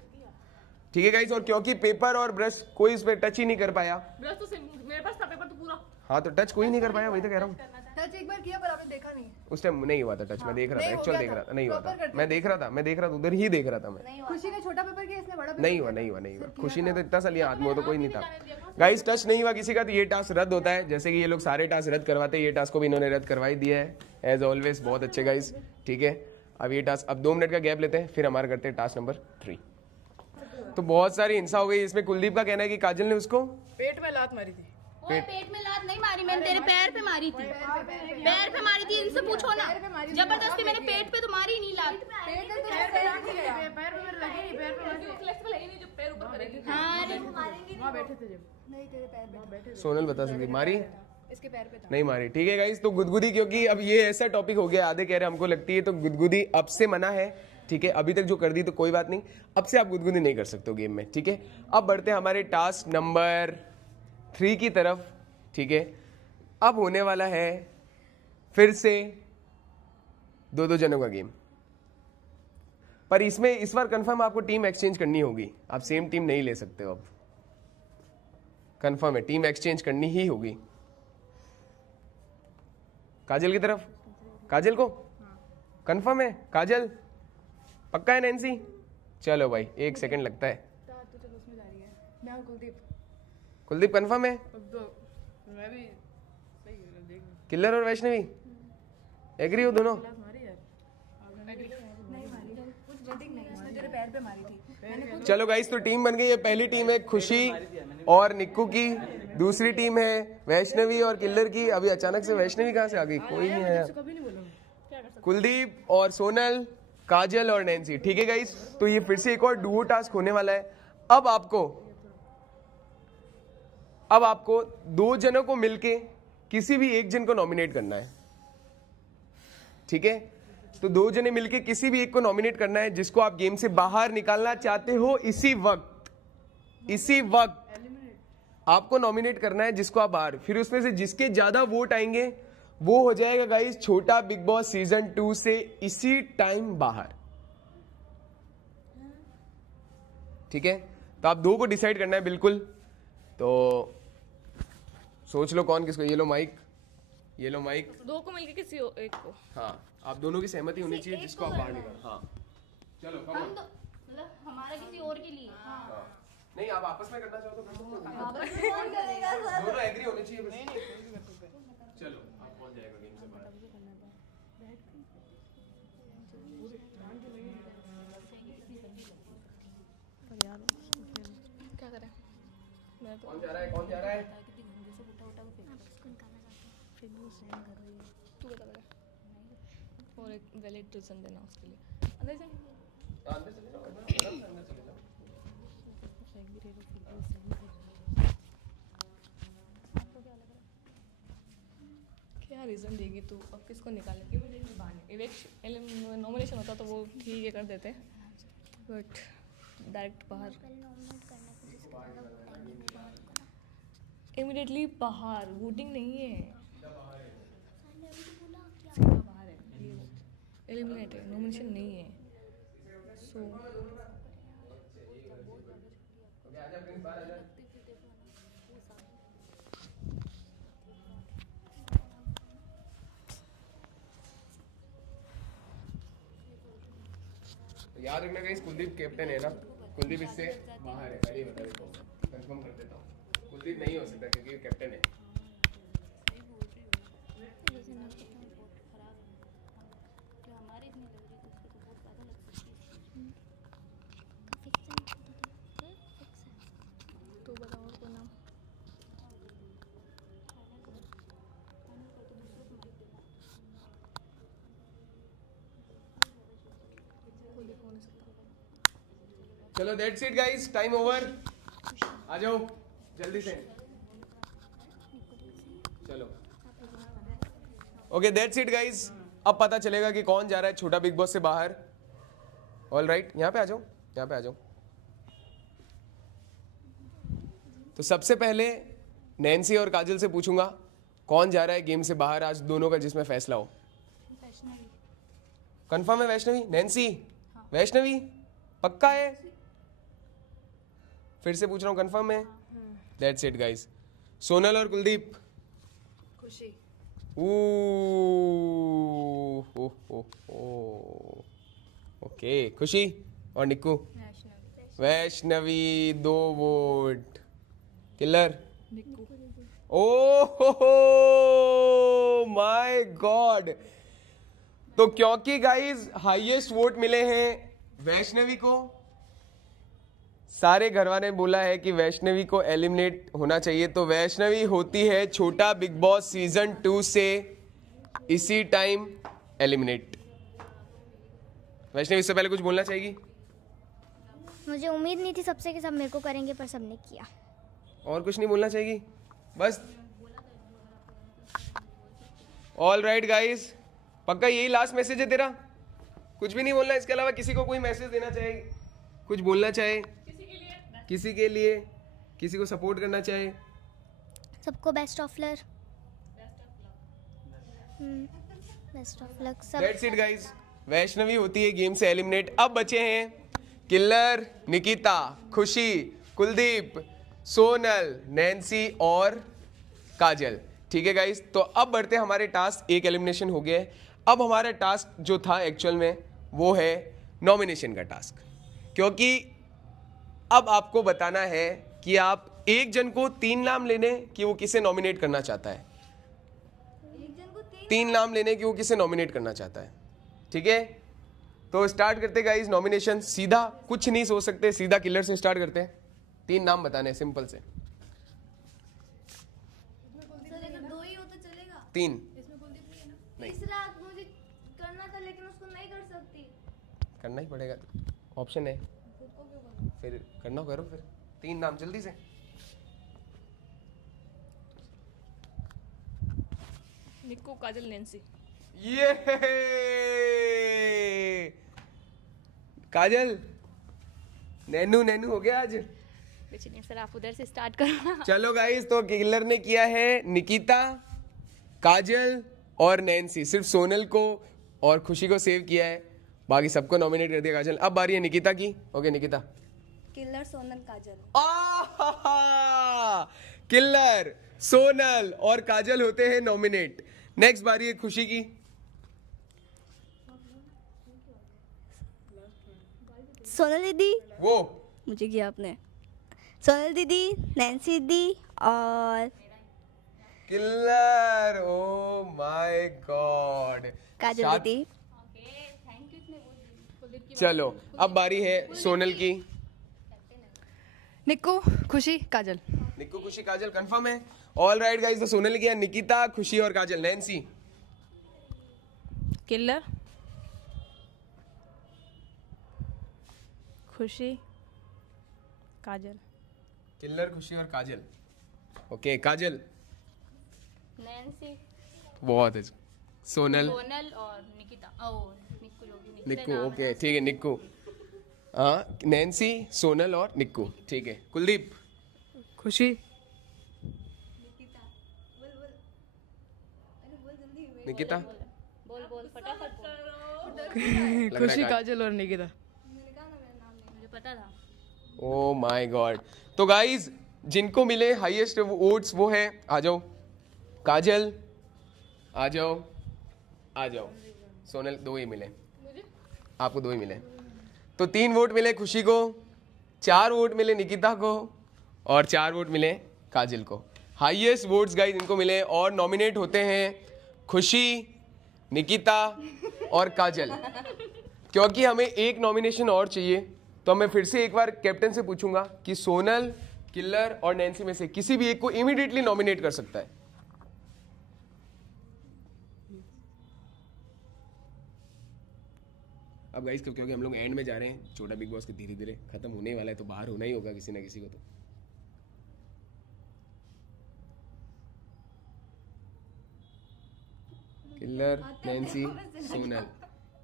ठीक है गाइस? और क्योंकि पेपर और ब्रश कोई इस पे टच ही नहीं कर पाया। ब्रश तो मेरे पास था, पेपर तो पूरा। हाँ तो टच कोई नहीं कर पाया, वही तो कह रहा हूँ। टच एक बार किया पर आपने देखा नहीं। उस टाइम नहीं हुआ था टच, मैं देख रहा था, एक्चुअल देख रहा था, नहीं हुआ था। मैं देख रहा था, उधर ही देख रहा था मैं। खुशी ने छोटा पेपर किया, इसने बड़ा पेपर। नहीं हुआ। खुशी ने तो इतना सा लिया हाथ में, वो तो कोई नहीं था। गाइस टच नहीं हुआ किसी का तो ये टास्क रद्द होता है। जैसे कि ये लोग सारे टास्क रद्द करवाते हैं, ये टास्क को भी इन्होंने रद्द करवा ही दिया है एज ऑलवेज। बहुत अच्छे गाइस, ठीक है? अब ये टास्क, अब 2 मिनट का गैप लेते हैं, फिर हमारा करते हैं टास्क नंबर 3। तो बहुत सारी हिंसा हो गई इसमें। कुलदीप का कहना है कि काजल ने उसको पेट में लात मारी थी। पेट में लात नहीं मारी मैंने, तेरे पैर पे मारी थी। पैर पे मारी थी, इनसे पूछो ना। जबरदस्ती मैंने पेट पे तो मारी नहीं लात। पैर पे मेरे लगी नहीं, पैर पे फ्लेक्सिबल है ही नहीं जो पैर ऊपर करेगी। हाँ वहाँ बैठे थे जब। नहीं तेरे पैर बैठे, सोनल बता सकती मारी? इसके पैर पे था। नहीं मारी, ठीक है गाइस? तो गुदगुदी, क्योंकि अब ये ऐसा टॉपिक हो गया, आधे कह रहे हमको लगती है, तो गुदगुदी अब से मना है, ठीक है? अभी तक जो कर दी तो कोई बात नहीं, अब से आप गुदगुदी नहीं कर सकते हो गेम में, ठीक है? अब बढ़ते हैं हमारे टास्क नंबर 3 की तरफ, ठीक है? अब होने वाला है फिर से 2-2 जनों का गेम, पर इसमें इस बार कंफर्म आपको टीम एक्सचेंज करनी होगी। आप सेम टीम नहीं ले सकते हो, अब कंफर्म है, टीम एक्सचेंज करनी ही होगी। काजल की तरफ, काजल को कंफर्म है? काजल पक्का है? नैन्सी चलो भाई, 1 सेकंड लगता है। कुलदीप कंफर्म है? किल्लर और वैष्णवी एग्री हो दोनों? तेरे पैर पे मारी थी। चलो गाइस, तो टीम बन गई है। पहली टीम है खुशी और निक्कू की, दूसरी टीम है वैष्णवी और किल्लर की। अभी अचानक से वैष्णवी कहाँ से आ गई? कोई नहीं आया। कुलदीप और सोनल, काजल और नैन्सी, ठीक है गाइस? तो ये फिर से एक और डुओ टास्क होने वाला है। अब आपको 2 जनों को मिलके किसी भी एक जन को नॉमिनेट करना है, ठीक है? तो 2 जने मिलके किसी भी एक को नॉमिनेट करना है जिसको आप गेम से बाहर निकालना चाहते हो। इसी वक्त आपको नॉमिनेट करना है जिसको आप बाहर, फिर उसमें से जिसके ज्यादा वोट आएंगे वो हो जाएगा गाइस छोटा बिग बॉस सीजन 2 से इसी टाइम बाहर, ठीक है? तो आप 2 को डिसाइड करना है बिल्कुल। तो सोच लो कौन किसको। ये लो माइक, 2 को मिलके किसी एक को। हाँ, आप दोनों की सहमति होनी चाहिए जिसको आप बाहर निकाल। हाँ चलो मतलब हमारा किसी और के लिए। नहीं, आप आपस में करना चाहो तो दोनों एग्री होने चाहिए बस। चलो आप कौन जाएगा गेम से बाहर? क्या करें? कौन जा रहा है? तू बता बेटा। और एक वैलिड रीजन देना उसके लिए। अंदर से चले जाओ। क्या रीजन देगी तू? अब किसको निकालेगी? नॉमिनेशन होता तो वो ठीक है कर देते, बट डायरेक्ट बाहर, इमीडिएटली बाहर। वोटिंग नहीं है, सीधा बाहर है, एलिमिनेट है, नॉमिनेशन नहीं है। सो याद रखना गाइस, कुलदीप कैप्टन है ना, कुलदीप इससे बाहर है, पहले बता देता हूँ, कंफर्म कर देता हूँ, कुलदीप नहीं हो सकता क्योंकि कैप्टन है। तो बताओ और कोई नाम। चलो that's it guys, time over, आ जाओ जल्दी से, चलो ओके दैट्स इट गाइस। अब पता चलेगा कि कौन जा रहा है छोटा बिग बॉस से बाहर। ऑल राइट, यहाँ पे आ जाओ, यहाँ पे आ जाओ। तो सबसे पहले नैन्सी और काजल से पूछूंगा कौन जा रहा है गेम से बाहर आज दोनों का, जिसमें फैसला हो। कंफर्म है वैष्णवी? नैन्सी? वैष्णवी पक्का है? फिर से पूछ रहा हूँ, कंफर्म है? That's it guys. सोनल और कुलदीप? खुशी। ओके, खुशी और निक्कू? Vaishnavi 2 vote. Killer? Oh my God. तो क्योंकि गाइस हाईएस्ट वोट मिले हैं वैष्णवी को, सारे घरवाले ने बोला है कि वैष्णवी को एलिमिनेट होना चाहिए, तो वैष्णवी होती है छोटा बिग बॉस सीजन 2 से इसी टाइम एलिमिनेट। वैष्णवी इससे पहले कुछ बोलना चाहेगी? मुझे उम्मीद नहीं थी सबसे कि सब मेरे को करेंगे, पर सबने किया। और कुछ नहीं बोलना चाहेगी? बस ऑल राइट गाइस, पक्का यही लास्ट मैसेज है तेरा? कुछ भी नहीं बोलना इसके अलावा? किसी को कोई मैसेज देना चाहे, कुछ बोलना चाहे, किसी के लिए, किसी को सपोर्ट करना चाहे? सबको best of luck. Best of luck सब। दैट्स इट गाइस, वैष्णवी होती है गेम से एलिमिनेट। अब बचे हैं किल्लर, निकिता, खुशी, कुलदीप, सोनल, नैन्सी और काजल। ठीक है गाइस, तो अब बढ़ते हैं हमारे टास्क। एक एलिमिनेशन हो गया है, अब हमारा टास्क जो था एक्चुअल में वो है नॉमिनेशन का टास्क। क्योंकि अब आपको बताना है कि आप एक जन को 3 नाम लेने कि वो किसे नॉमिनेट करना चाहता है। 3 नाम लेने कि वो किसे नॉमिनेट करना चाहता है। ठीक है, तो स्टार्ट करते गाइस नॉमिनेशन। सीधा कुछ नहीं सोच सकते, सीधा किलर से स्टार्ट करते हैं। 3 नाम बताने सिंपल से। 3 तीसरा मुझे करना था लेकिन उसको नहीं कर सकती। करना ही पड़ेगा, ऑप्शन है, फिर करना करो। फिर 3 नाम जल्दी से। निक्कू, काजल, नैन्सी। ये काजल, नैनू नैनू हो गया आज। कुछ नहीं सर, आप उधर से स्टार्ट करो। चलो गाइस, तो किलर ने किया है निकिता, काजल और नैन्सी। सिर्फ सोनल को और खुशी को सेव किया है, बाकी सबको नॉमिनेट कर दिया काजल। अब बारी है निकिता की। ओके निकिता। किलर, सोनल, काजल। किलर, सोनल और काजल होते हैं नॉमिनेट। नेक्स्ट बारी है खुशी की। सोनल दीदी, वो मुझे किया आपने। सोनल दीदी, नैन्सी दीदी और किलर। ओ माय गॉड, काजल दीदी। चलो अब बारी है सोनल की। निक्कू, खुशी, काजल। निक्कू, खुशी, काजल कंफर्म है? ऑल राइट गाइस, तो सोनल किया निकिता, खुशी और काजल। नैन्सी? किल्लर, खुशी, काजल। किल्लर, खुशी और काजल। ओके, काजल? नैन्सी, बहुत है। सोनल? सोनल और निकिता। निक्कू जो भी निक्कू। ओके ठीक है, निक्कू। हाँ, नैन्सी, सोनल और निक्कू। ठीक है, कुलदीप? खुशी। निकिता? बोल बोल फटाफट बोल। खुशी, काजल और निकिता। मुझे पता था। ओ माय गॉड। तो गाइस, जिनको मिले हाईएस्ट वोट्स वो है, आ जाओ काजल, आ जाओ, आ जाओ। सोनल 2 ही मिले, आपको 2 ही मिले। तो 3 वोट मिले खुशी को, 4 वोट मिले निकिता को और 4 वोट मिले काजल को। हाईएस्ट वोट्स गाइस इनको मिले और नॉमिनेट होते हैं खुशी, निकिता और काजल। क्योंकि हमें एक नॉमिनेशन और चाहिए, तो मैं फिर से एक बार कैप्टन से पूछूंगा कि सोनल, किल्लर और नैन्सी में से किसी भी एक को इमीडिएटली नॉमिनेट कर सकता है। अब गाइस क्योंकि हम लोग एंड में जा रहे हैं, छोटा बिग बॉस के धीरे धीरे खत्म होने ही वाला है, तो बाहर होना ही होगा किसी ना किसी को। तो killer, Nancy, Sonal,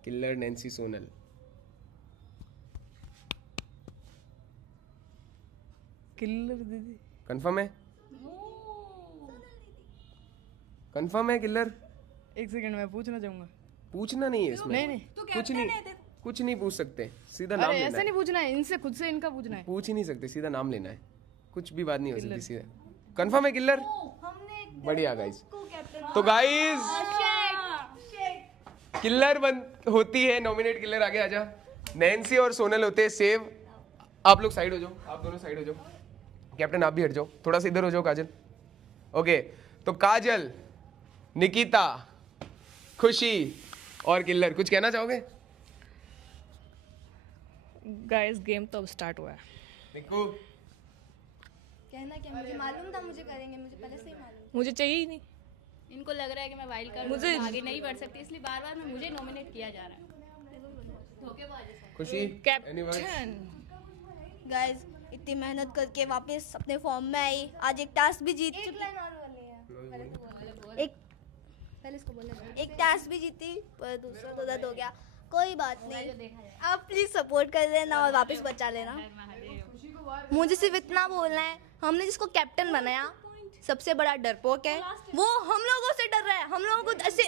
killer, Nancy, Sonal. Killer दीदी कंफर्म है? कंफर्म है किल्लर? एक सेकंड मैं पूछना चाहूंगा। पूछना नहीं है इसमें। नहीं कुछ नहीं पूछ सकते, सीधा नाम लेना है। ऐसा नहीं पूछना है, इनसे खुद से इनका पूछना है। पूछ ही नहीं सकते, सीधा नाम लेना है, कुछ भी बात नहीं हो सकती, सीधा। कंफर्म है किल्लर? बढ़िया गाइस। तो गाइस किल्लर होती है नॉमिनेट, किल्लर आगे आजा। नैन्सी और सोनल होते हैं सेव। आप लोग साइड हो जाओ, आप दोनों साइड हो जाओ। कैप्टन आप भी हट जाओ, थोड़ा सा इधर हो जाओ काजल। ओके, तो काजल, निकिता, खुशी और किल्लर, कुछ कहना चाहोगे? गाइस गेम तो अब स्टार्ट हुआ है। निक्कू कहना क्या, मुझे मालूम था मुझे करेंगे, मुझे पहले से ही मालूम। मुझे चाहिए ही नहीं। इनको लग रहा है कि मैं वाइल्ड कार्ड मुझे आगे नहीं बढ़ सकती, इसलिए बार बार मुझे नॉमिनेट किया जा रहा है। धोखेबाज है। खुशी, any words? कैप्टन गाइस इतनी मेहनत करके वापस अपने फॉर्म में आई, आज एक टास्क भी जीत चुकी, एक टास्क भी जीती, पर दूसरा तो रद्द हो गया। कोई बात नहीं, आप प्लीज सपोर्ट कर देना और वापस बचा लेना। मुझे सिर्फ इतना बोलना है, हमने जिसको कैप्टन बनाया सबसे बड़ा डरपोक है, वो हम लोगों से डर रहा है। हम लोगों को ऐसे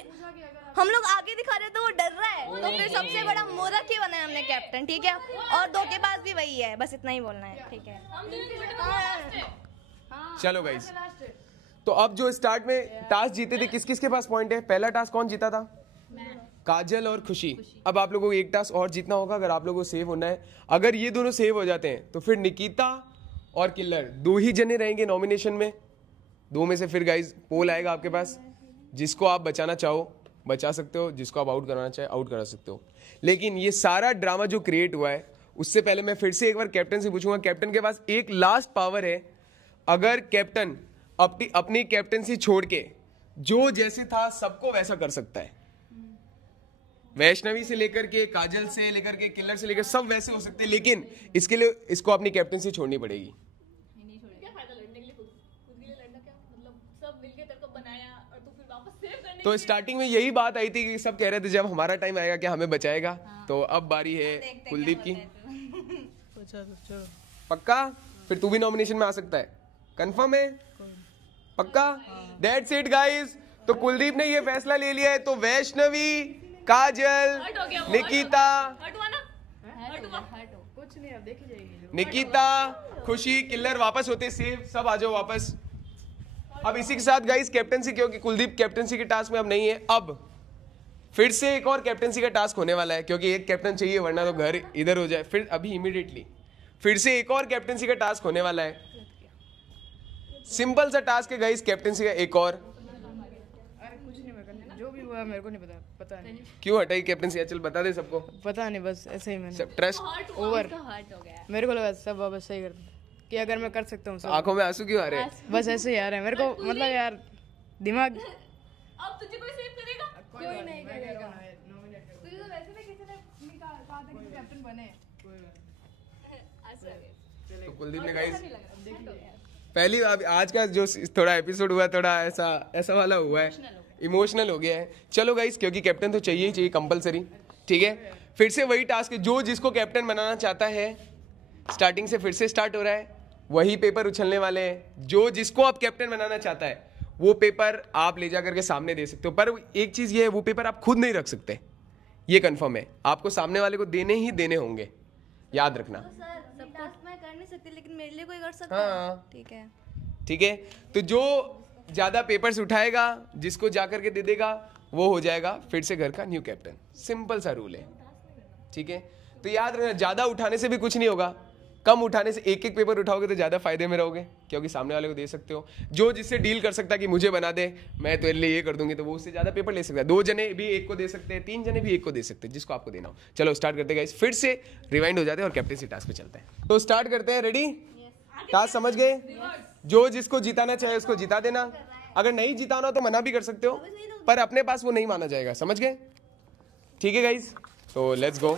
हम लोग आगे दिखा रहे तो वो डर रहा है, तो फिर सबसे बड़ा मोरक ही बनाया हमने कैप्टन, ठीक है। और धोखेबाज भी वही है, बस इतना ही बोलना है, ठीक है। चलो गाइस, तो अब जो स्टार्ट में टास्क जीते थे, किस किस के पास पॉइंट है? पहला टास्क कौन जीता था? काजल और खुशी। अब आप लोगों को एक टास्क और जीतना होगा अगर आप लोगों को सेव होना है। अगर ये दोनों सेव हो जाते हैं तो फिर निकिता और किल्लर 2 ही जने रहेंगे नॉमिनेशन में। 2 में से फिर गाइस पोल आएगा आपके पास, जिसको आप बचाना चाहो बचा सकते हो, जिसको आप आउट कराना चाहे आउट करा सकते हो। लेकिन ये सारा ड्रामा जो क्रिएट हुआ है, उससे पहले मैं फिर से एक बार कैप्टन से पूछूंगा। कैप्टन के पास एक लास्ट पावर है, अगर कैप्टन अपनी कैप्टनसी छोड़ के जो जैसे था सबको वैसा कर सकता है। वैष्णवी से लेकर के, काजल से लेकर के, किल्लर से लेकर सब वैसे हो सकते हैं, लेकिन इसके लिए इसको अपनी कैप्टनसी छोड़नी पड़ेगी। तो स्टार्टिंग में यही बात आई थी कि सब कह रहे थे जब हमारा टाइम आएगा क्या हमें बचाएगा। तो अब बारी है कुलदीप की। पक्का? फिर तू भी नॉमिनेशन में आ सकता है, कंफर्म है? पक्का? That's it guys. तो कुलदीप ने ये फैसला ले लिया है, तो वैष्णवी, काजल, निकिता, कुछ नहीं, अब देखी जाएगी। निकिता, खुशी, किल्लर वापस होते सेव, सब आ जाओ वापस। अब इसी के साथ गाइस कैप्टनसी, क्योंकि कुलदीप कैप्टनसी के टास्क में अब नहीं है, अब फिर से एक और कैप्टनसी का टास्क होने वाला है, क्योंकि एक कैप्टन चाहिए वरना तो घर इधर हो जाए। फिर अभी इमीडिएटली फिर से एक और कैप्टनसी का टास्क होने वाला है। सिंपल सा टास्क है गाइस कैप्टनसी का एक और। अरे कुछ नहीं, मैं जो भी हुआ मेरे को नहीं पता नहीं क्यों हटाई कैप्टनसी? चल बता दे सबको। पता नहीं, बस ऐसे ही मैंने ट्रस्ट ओवर मेरे को लगा सब वापस सही कर कि अगर मैं कर सकता हूँ। आंखों में आंसू क्यों आ रहे हैं? बस ऐसे ही आ रहे हैं मेरे को, मतलब यार दिमाग। अब तुझे कोई सेव करेगा? कोई नहीं करेगा। तुझे तो वैसे भी किसी ने कहा था कि कैप्टन बने। तो कुलदीप ने गाइस पहली आज का जो थोड़ा एपिसोड हुआ, थोड़ा ऐसा वाला हुआ है, इमोशनल हो गया है। चलो गाइस, क्योंकि कैप्टन तो चाहिए ही चाहिए कंपलसरी, ठीक है। फिर से वही टास्क है, जो जिसको कैप्टन बनाना चाहता है स्टार्टिंग से फिर से स्टार्ट हो रहा है, वही पेपर उछलने वाले हैं। जो जिसको आप कैप्टन बनाना चाहता है वो पेपर आप ले जा करके सामने दे सकते हो, पर एक चीज ये है, वो पेपर आप खुद नहीं रख सकते, ये कंफर्म है। आपको सामने वाले को देने ही देने होंगे, याद रखना। सब टास्क मैं कर नहीं सकती, लेकिन मेरे लिए कोई कर सकता हाँ। है, ठीक है। ठीक है, तो जो ज्यादा पेपर्स उठाएगा, जिसको जा करके दे देगा, वो हो जाएगा फिर से घर का न्यू कैप्टन। सिंपल सा रूल है, ठीक है। तो याद रखना, ज्यादा उठाने से भी कुछ नहीं होगा, कम उठाने से, एक एक पेपर उठाओगे तो ज्यादा फायदे में रहोगे, क्योंकि सामने वाले को दे सकते हो। जो जिससे डील कर सकता है कि मुझे बना दे, मैं तेरे लिए ये कर दूंगी, तो वो उससे ज्यादा पेपर ले सकता है। 2 जने भी एक को दे सकते हैं, 3 जने भी एक को दे सकते हैं, जिसको आपको देना हो। चलो स्टार्ट करते हैं गाइस, फिर से रिवाइंड हो जाते हैं और कैप्टनसी टास्क पे चलते हैं। तो स्टार्ट करते हैं, रेडी? टास्क समझ गए? जो जिसको जिताना चाहे उसको जिता देना, अगर नहीं जिताना तो मना भी कर सकते हो, पर अपने पास वो नहीं माना जाएगा, समझ गए? ठीक है गाइस, तो लेट्स गो।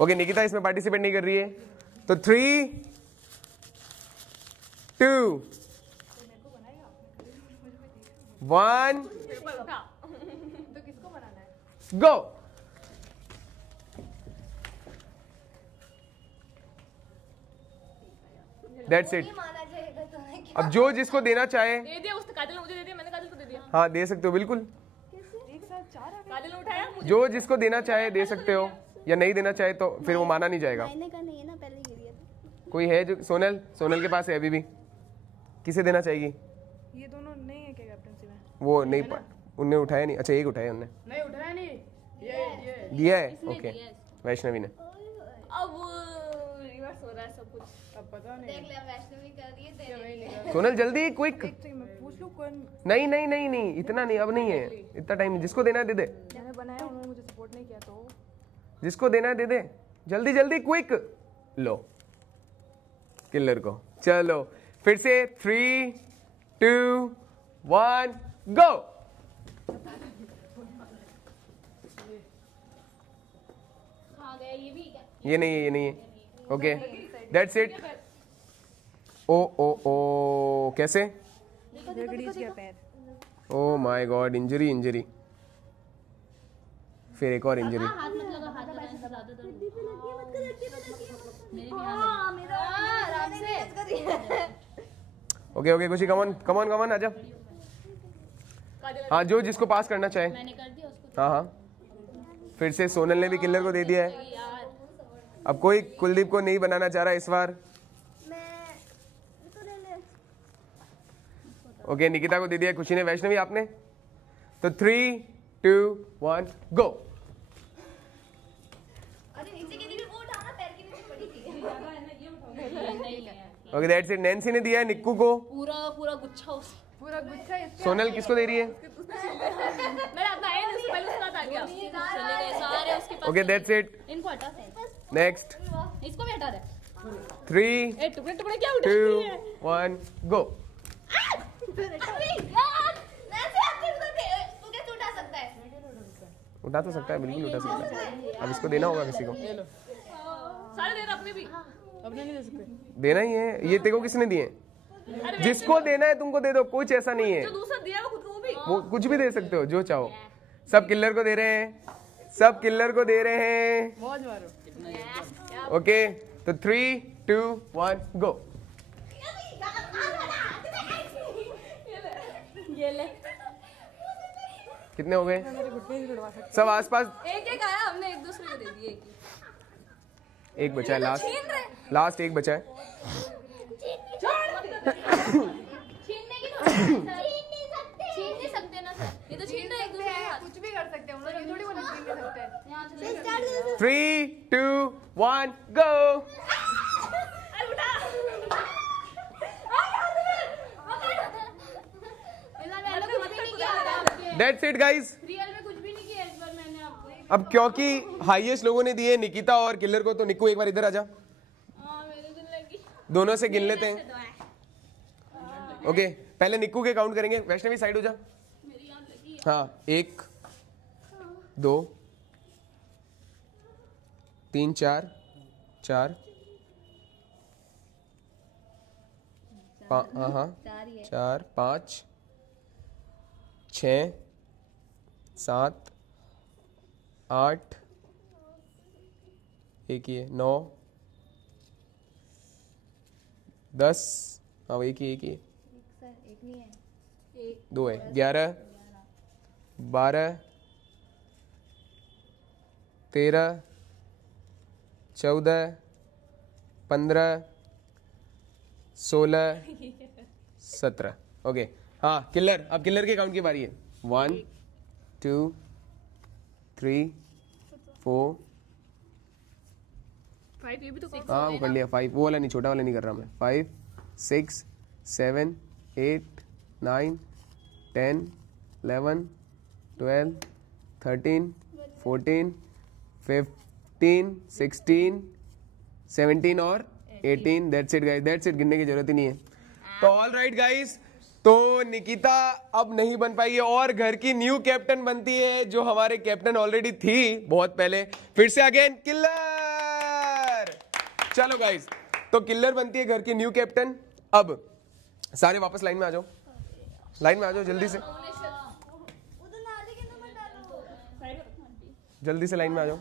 ओके, निकिता इसमें पार्टिसिपेट नहीं कर रही है, तो 3, 2, 1 गो। That's it. अब जो जिसको देना चाहे, दे दिया उसने, काजल ने मुझे दे दिया, मैंने काजल को दे दिया। हाँ दे सकते हो, बिल्कुल। काजल ने उठाया, मुझे जो जिसको देना चाहे दे सकते हो, या नहीं देना चाहे तो फिर वो माना नहीं जाएगा। मैंने कहा नहीं है ना, पहले गिरी है तो। कोई है जो, सोनल, सोनल के पास है अभी भी, किसे देना चाहेगी? ये दोनों नहीं है क्या कैप्टनसी में? वो नहीं, उनने उठाया नहीं। अच्छा, एक उठाया उनने, नहीं उठाया नहीं, ये दिया है। ओके, वैष्णवी ने। अब रिवर्स हो रहा है सब कुछ। अब पता नहीं, देख ले वैष्णवी कर रही है, दे रही है। सोनल जल्दी, क्विक। मैं पूछ लूं कौन नहीं नहीं नहीं नहीं, इतना नहीं, अब नहीं है इतना टाइम, जिसको देना है दे दे, मैंने बनाया, उन्होंने मुझे सपोर्ट नहीं किया तो जिसको देना है दे दे, जल्दी जल्दी, क्विक। लो किलर को। चलो फिर से 3, 2, 1 गो। खा गया ये भी क्या? ये नहीं है, ये नहीं है। Okay, that's it. ओ ओ ओ, कैसे? जगड़ीज गया पैर। Oh my God, injury injury, फिर एक और इंजरी। हाथ मत लगा, हाथ लगा, इससे ज्यादा दर्द मेरे भी हाथ मेरा आराम से। ओके ओके, खुशी, कमॉन कमॉन कमॉन, आजा। हाँ, जो जिसको पास करना चाहे। मैंने कर दिया उसको। हाँ हाँ, फिर से सोनल ने भी किलर को दे दिया है। यार अब कोई कुलदीप को नहीं बनाना चाह रहा इस बार। ओके, निकिता को दे दिया, खुशी ने, वैष्णवी आपने। तो 3, 2, 1 go. Okay, that's it. Nancy ने दिया है निक्कू को। पूरा पूरा गुच्छा उस पूरा गुच्छा इस सोनल किसको दे रही है? मेरा अपना है, उससे पहले उसका आ गया। चले गए सारे उसके पास। Okay, that's it. इनको हटा दे, नेक्स्ट इसको भी हटा दे। 3, ए टुकड़े टुकड़े क्या उठा 2, दिए? 1 गो। उठा तो सकता है, बिल्कुल उठा सकता है। अब इसको देना होगा किसी को, सारे दे रहा अपने भी। अपने नहीं दे सकते। देना ही है। ये तेको किसने दिए? जिसको देना है तुमको दे दो, कुछ ऐसा नहीं है। जो दूसरा दिया वो खुद को, वो भी। वो कुछ भी दे सकते हो, जो चाहो। सब किलर को दे रहे हैं, सब किलर को दे रहे हैं। मौज मारो। ओके, तो 3, 2, 1 गो। ये ले। कितने हो गए? सब आसपास। एक एक आया, हमने एक दूसरे को दे दिए। एक बचा है, लास्ट लास्ट एक बचा है। छीनने की छीन नहीं सकते ना सर, ये तो छीन रहे एक दूसरे के हाथ। कुछ भी कर सकते हैं उन लोग, ये थोड़ी वो छीन नहीं सकते। 3, 2, 1 गो। That's it guys। रियल में कुछ भी नहीं किया इस बार मैंने आपको। अब क्योंकि हाईएस्ट लोगों ने दिए निकिता और किलर को, तो निक्कू एक बार इधर आजा, मेरे दिन लगी। दोनों से गिन लेते हैं। ओके, पहले निक्कू के काउंट करेंगे। वैष्णवी साइड हो जा। हाँ, 1, 2, 3, 4, 4, हाँ 4, 5, 6, 7, 8, एक ही है, 9, 10, हाँ वो एक ही है, 2 है, 11, 12, 13, 14, 15, 16, 17। ओके, हाँ किलर, अब किलर के काउंट की बारी है। 1, 2, 3, 4 5 ये भी तो हाँ वो कर लिया 5 वो वाला नहीं छोटा वाला नहीं कर रहा मैं 5 6 7 8 9 10 11 12 13 14 15 16 17 और 18 that's it guys that's it गिनने की जरूरत ही नहीं है तो ऑल राइट गाइस तो निकिता अब नहीं बन पाई है और घर की न्यू कैप्टन बनती है जो हमारे कैप्टन ऑलरेडी थी बहुत पहले फिर से अगेन किलर चलो गाइस तो किलर बनती है घर की न्यू कैप्टन अब सारे वापस लाइन में आ जाओ जल्दी से जल्दी से लाइन में आ जाओ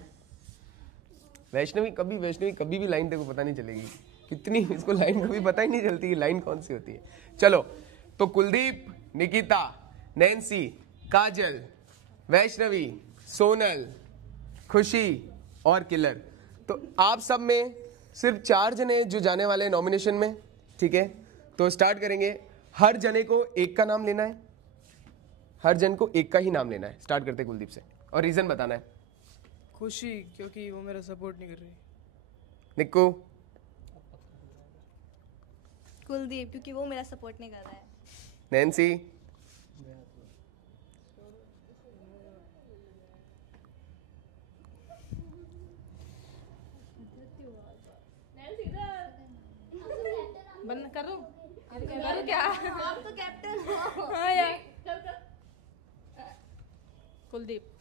वैष्णवी कभी भी लाइन देखो पता नहीं चलेगी कितनी इसको लाइन कभी पता ही नहीं चलती लाइन कौन सी होती है चलो तो कुलदीप निकिता नैन्सी काजल वैष्णवी सोनल खुशी और किलर तो आप सब में सिर्फ 4 जने जो जाने वाले हैं नॉमिनेशन में ठीक है तो स्टार्ट करेंगे हर जने को एक का नाम लेना है हर जन को एक का ही नाम लेना है स्टार्ट करते कुलदीप से और रीजन बताना है खुशी क्योंकि वो मेरा सपोर्ट नहीं कर रही निक्कू कुलदीप क्योंकि वो मेरा सपोर्ट नहीं कर रहा है नैन्सी बंद करो क्या तो कैप्टन हो हाँ यार कुलदीप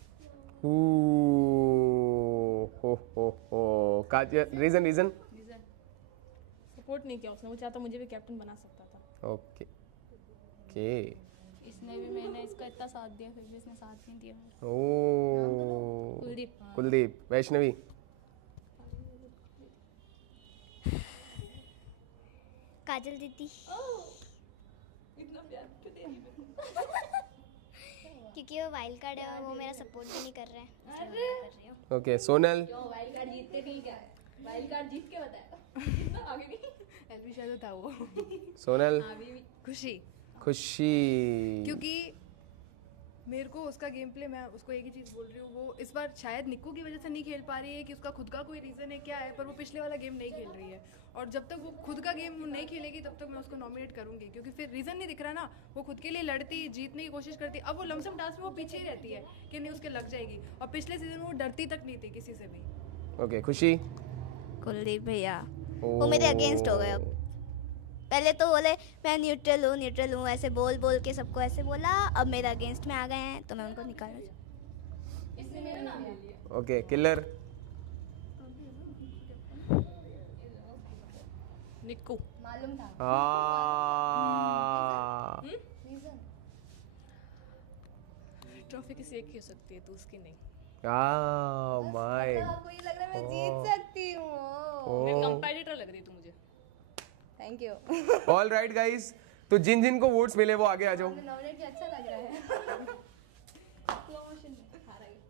हो काजल रीजन सपोर्ट नहीं किया उसने वो चाहता मुझे भी कैप्टन बना सकता था ओके इसने भी मैंने इसका इतना साथ दिया फिर भी इसने साथ नहीं दिया ओ कुलदीप वैष्णवी काजल दीदी इतना प्यार क्यों दे रही क्योंकि वो वाइल्ड कार्ड है और वो मेरा सपोर्ट भी नहीं कर रहे हैं ओके सोनल वाइल्ड कार्ड जीतते नहीं क्या वाइल्ड कार्ड जीत के बताया कितना आगे नहीं एलबी शायद था वो सोनल खुशी क्योंकि मेरे को उसका गेम प्ले मैं उसको एक ही चीज़ बोल रही हूँ वो इस बार शायद निक्कू की वजह से नहीं खेल पा रही है कि उसका खुद का कोई रीज़न है क्या है पर वो पिछले वाला गेम नहीं खेल रही है और जब तक वो खुद का गेम नहीं खेलेगी तब तक मैं उसको नॉमिनेट करूंगी क्योंकि फिर रीज़न नहीं दिख रहा ना वो खुद के लिए लड़ती जीतने की कोशिश करती अब वो लमसम टास्क में वो पीछे ही रहती है कि नहीं उसके लग जाएगी और पिछले सीजन वो डरती तक नहीं थी किसी से भी ओके खुशी कुलदीप भैया वो मेरे अगेंस्ट हो गए अब पहले तो बोले मैं न्यूट्रल हूँ ऐसे बोल के सबको ऐसे बोला अब मेरे अगेंस्ट में आ गए हैं तो मैं उनको निकालना चाहती ओके किलर निक्कू मालूम था ट्रॉफी किसी एक की हो सकती है तो उसकी नहीं माय आपको ये लग रहा है मैं जीत सकती हूँ कंपेटिटर लग रही तू मुझे thank you all right guys तो जिन जिन को वोट्स मिले वो आगे आ जाओ नॉमिनेट किया अच्छा लग रहा है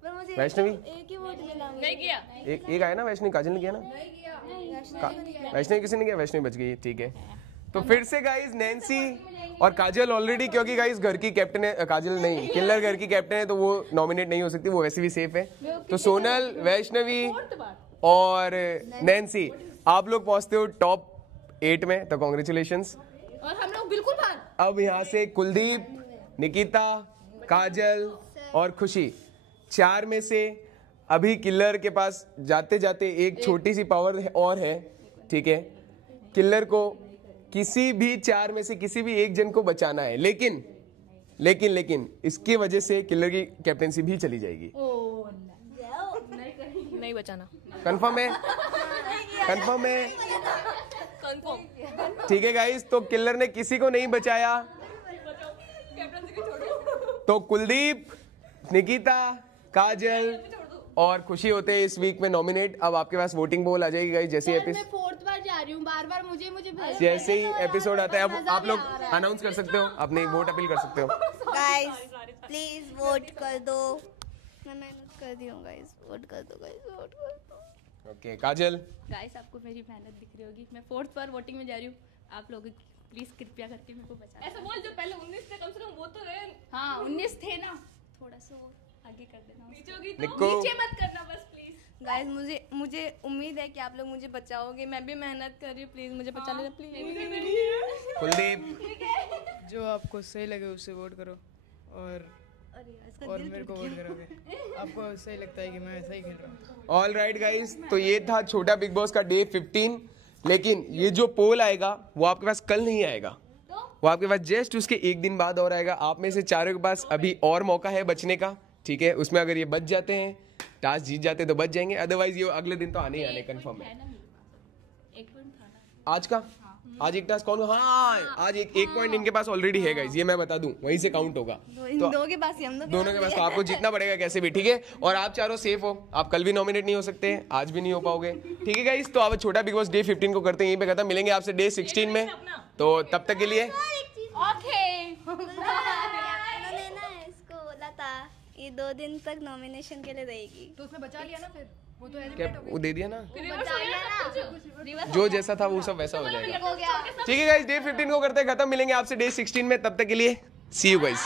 पर मुझे वैष्णवी एक ही वोट मिला नहीं किया एक आया ना वैष्णवी काजल ने किया ना वैष्णवी किसी ने किया वैष्णवी बच गई ठीक है तो फिर से गाइस नैन्सी और काजल ऑलरेडी क्योंकि गाइस घर की कैप्टन है काजल नहीं किलर घर की कैप्टन है तो वो नॉमिनेट नहीं हो सकती वो वैसे भी सेफ है तो सोनल वैष्णवी और नैन्सी आप लोग पहुंचते हो टॉप 8 में तो कॉन्ग्रेचुलेशंस और हम लोग बिल्कुल बाहर अब यहाँ से कुलदीप निकिता काजल और खुशी 4 में से अभी किलर के पास जाते जाते एक छोटी सी पावर और है ठीक है किलर को किसी भी 4 में से किसी भी एक जन को बचाना है लेकिन इसकी वजह से किलर की कैप्टेंसी भी चली जाएगी नहीं बचाना कंफर्म है ठीक है गाइस तो किलर ने किसी को नहीं बचाया तो कुलदीप निकिता काजल और खुशी होते हैं इस वीक में नॉमिनेट अब आपके पास वोटिंग पोल आ जाएगी गाइस जैसे मैं 4th बार जा रही हूँ बार मुझे जैसे ही एपिसोड आता है अब आप लोग अनाउंस कर सकते हो अपनी वोट अपील कर सकते हो गाइस प्लीज वोट कर दो मैं मेहनत कर दी हूँ गाइस वोट कर दो ओके काजल गाइस आपको मेरी मेहनत दिख रही होगी मैं 4th बार वोटिंग में जा रही हूँ आप लोग प्लीज कृपया करके मेरे को बचा ऐसा बोल जो पहले 19 थे कम से कम वो तो रहे हाँ 19 थे ना थोड़ा सा आगे कर देना। नीचे होगी तो निक्को नीचे मत करना बस प्लीज। गाइस मुझे उम्मीद है कि आप लोग मुझे बचाओगे। मैं भी मेहनत कर रही हूँ, प्लीज मुझे बचा लेना प्लीज। कुलदीप जो आपको सही लगे उससे वोट करो और मेरे को वोट करोगे। आपको सही लगता है कि मैं ऐसा ही खेल रहा हूँ। ऑल राइट गाइस, तो ये था छोटा बिग बॉस का डे 15। लेकिन ये जो पोल आएगा वो आपके पास कल नहीं आएगा, वो आपके पास जस्ट उसके एक दिन बाद और आएगा। आप में से चारों के पास अभी और मौका है बचने का, ठीक है। उसमें अगर ये बच जाते हैं, टास्क जीत जाते तो बच जाएंगे, अदरवाइज ये अगले दिन तो आने ही आने कंफर्म है। आज का आज एक टास्क कौन? हाँ, आज एक पॉइंट इनके पास ऑलरेडी है गाइस, ये मैं बता दूं, वहीं से काउंट होगा। इन दो के पास ही हम दोनों के पास, तो आपको जीतना पड़ेगा कैसे भी, ठीक है। और आप चारों सेफ हो, आप कल भी नॉमिनेट नहीं हो सकते, आज भी नहीं हो पाओगे, ठीक है गाइस। तो अब छोटा बिग बॉस डे 15 को करते हैं यहीं पे खत्म। मिलेंगे आपसे डे 16 में, तो तब तक के लिए उन्होंने ना इसको बोला था ये 2 दिन तक नॉमिनेशन के लिए रहेगी। तो उसने बचा लिया ना फिर, वो तो क्या एलिमिनेट हो वो दे दिया ना, रिवर्स हो गया ना। जो जैसा था वो सब वैसा हो जाएगा, ठीक है गाइस। डे 15 को करते हैं खत्म। मिलेंगे आपसे डे 16 में, तब तक के लिए सी यू गाइस।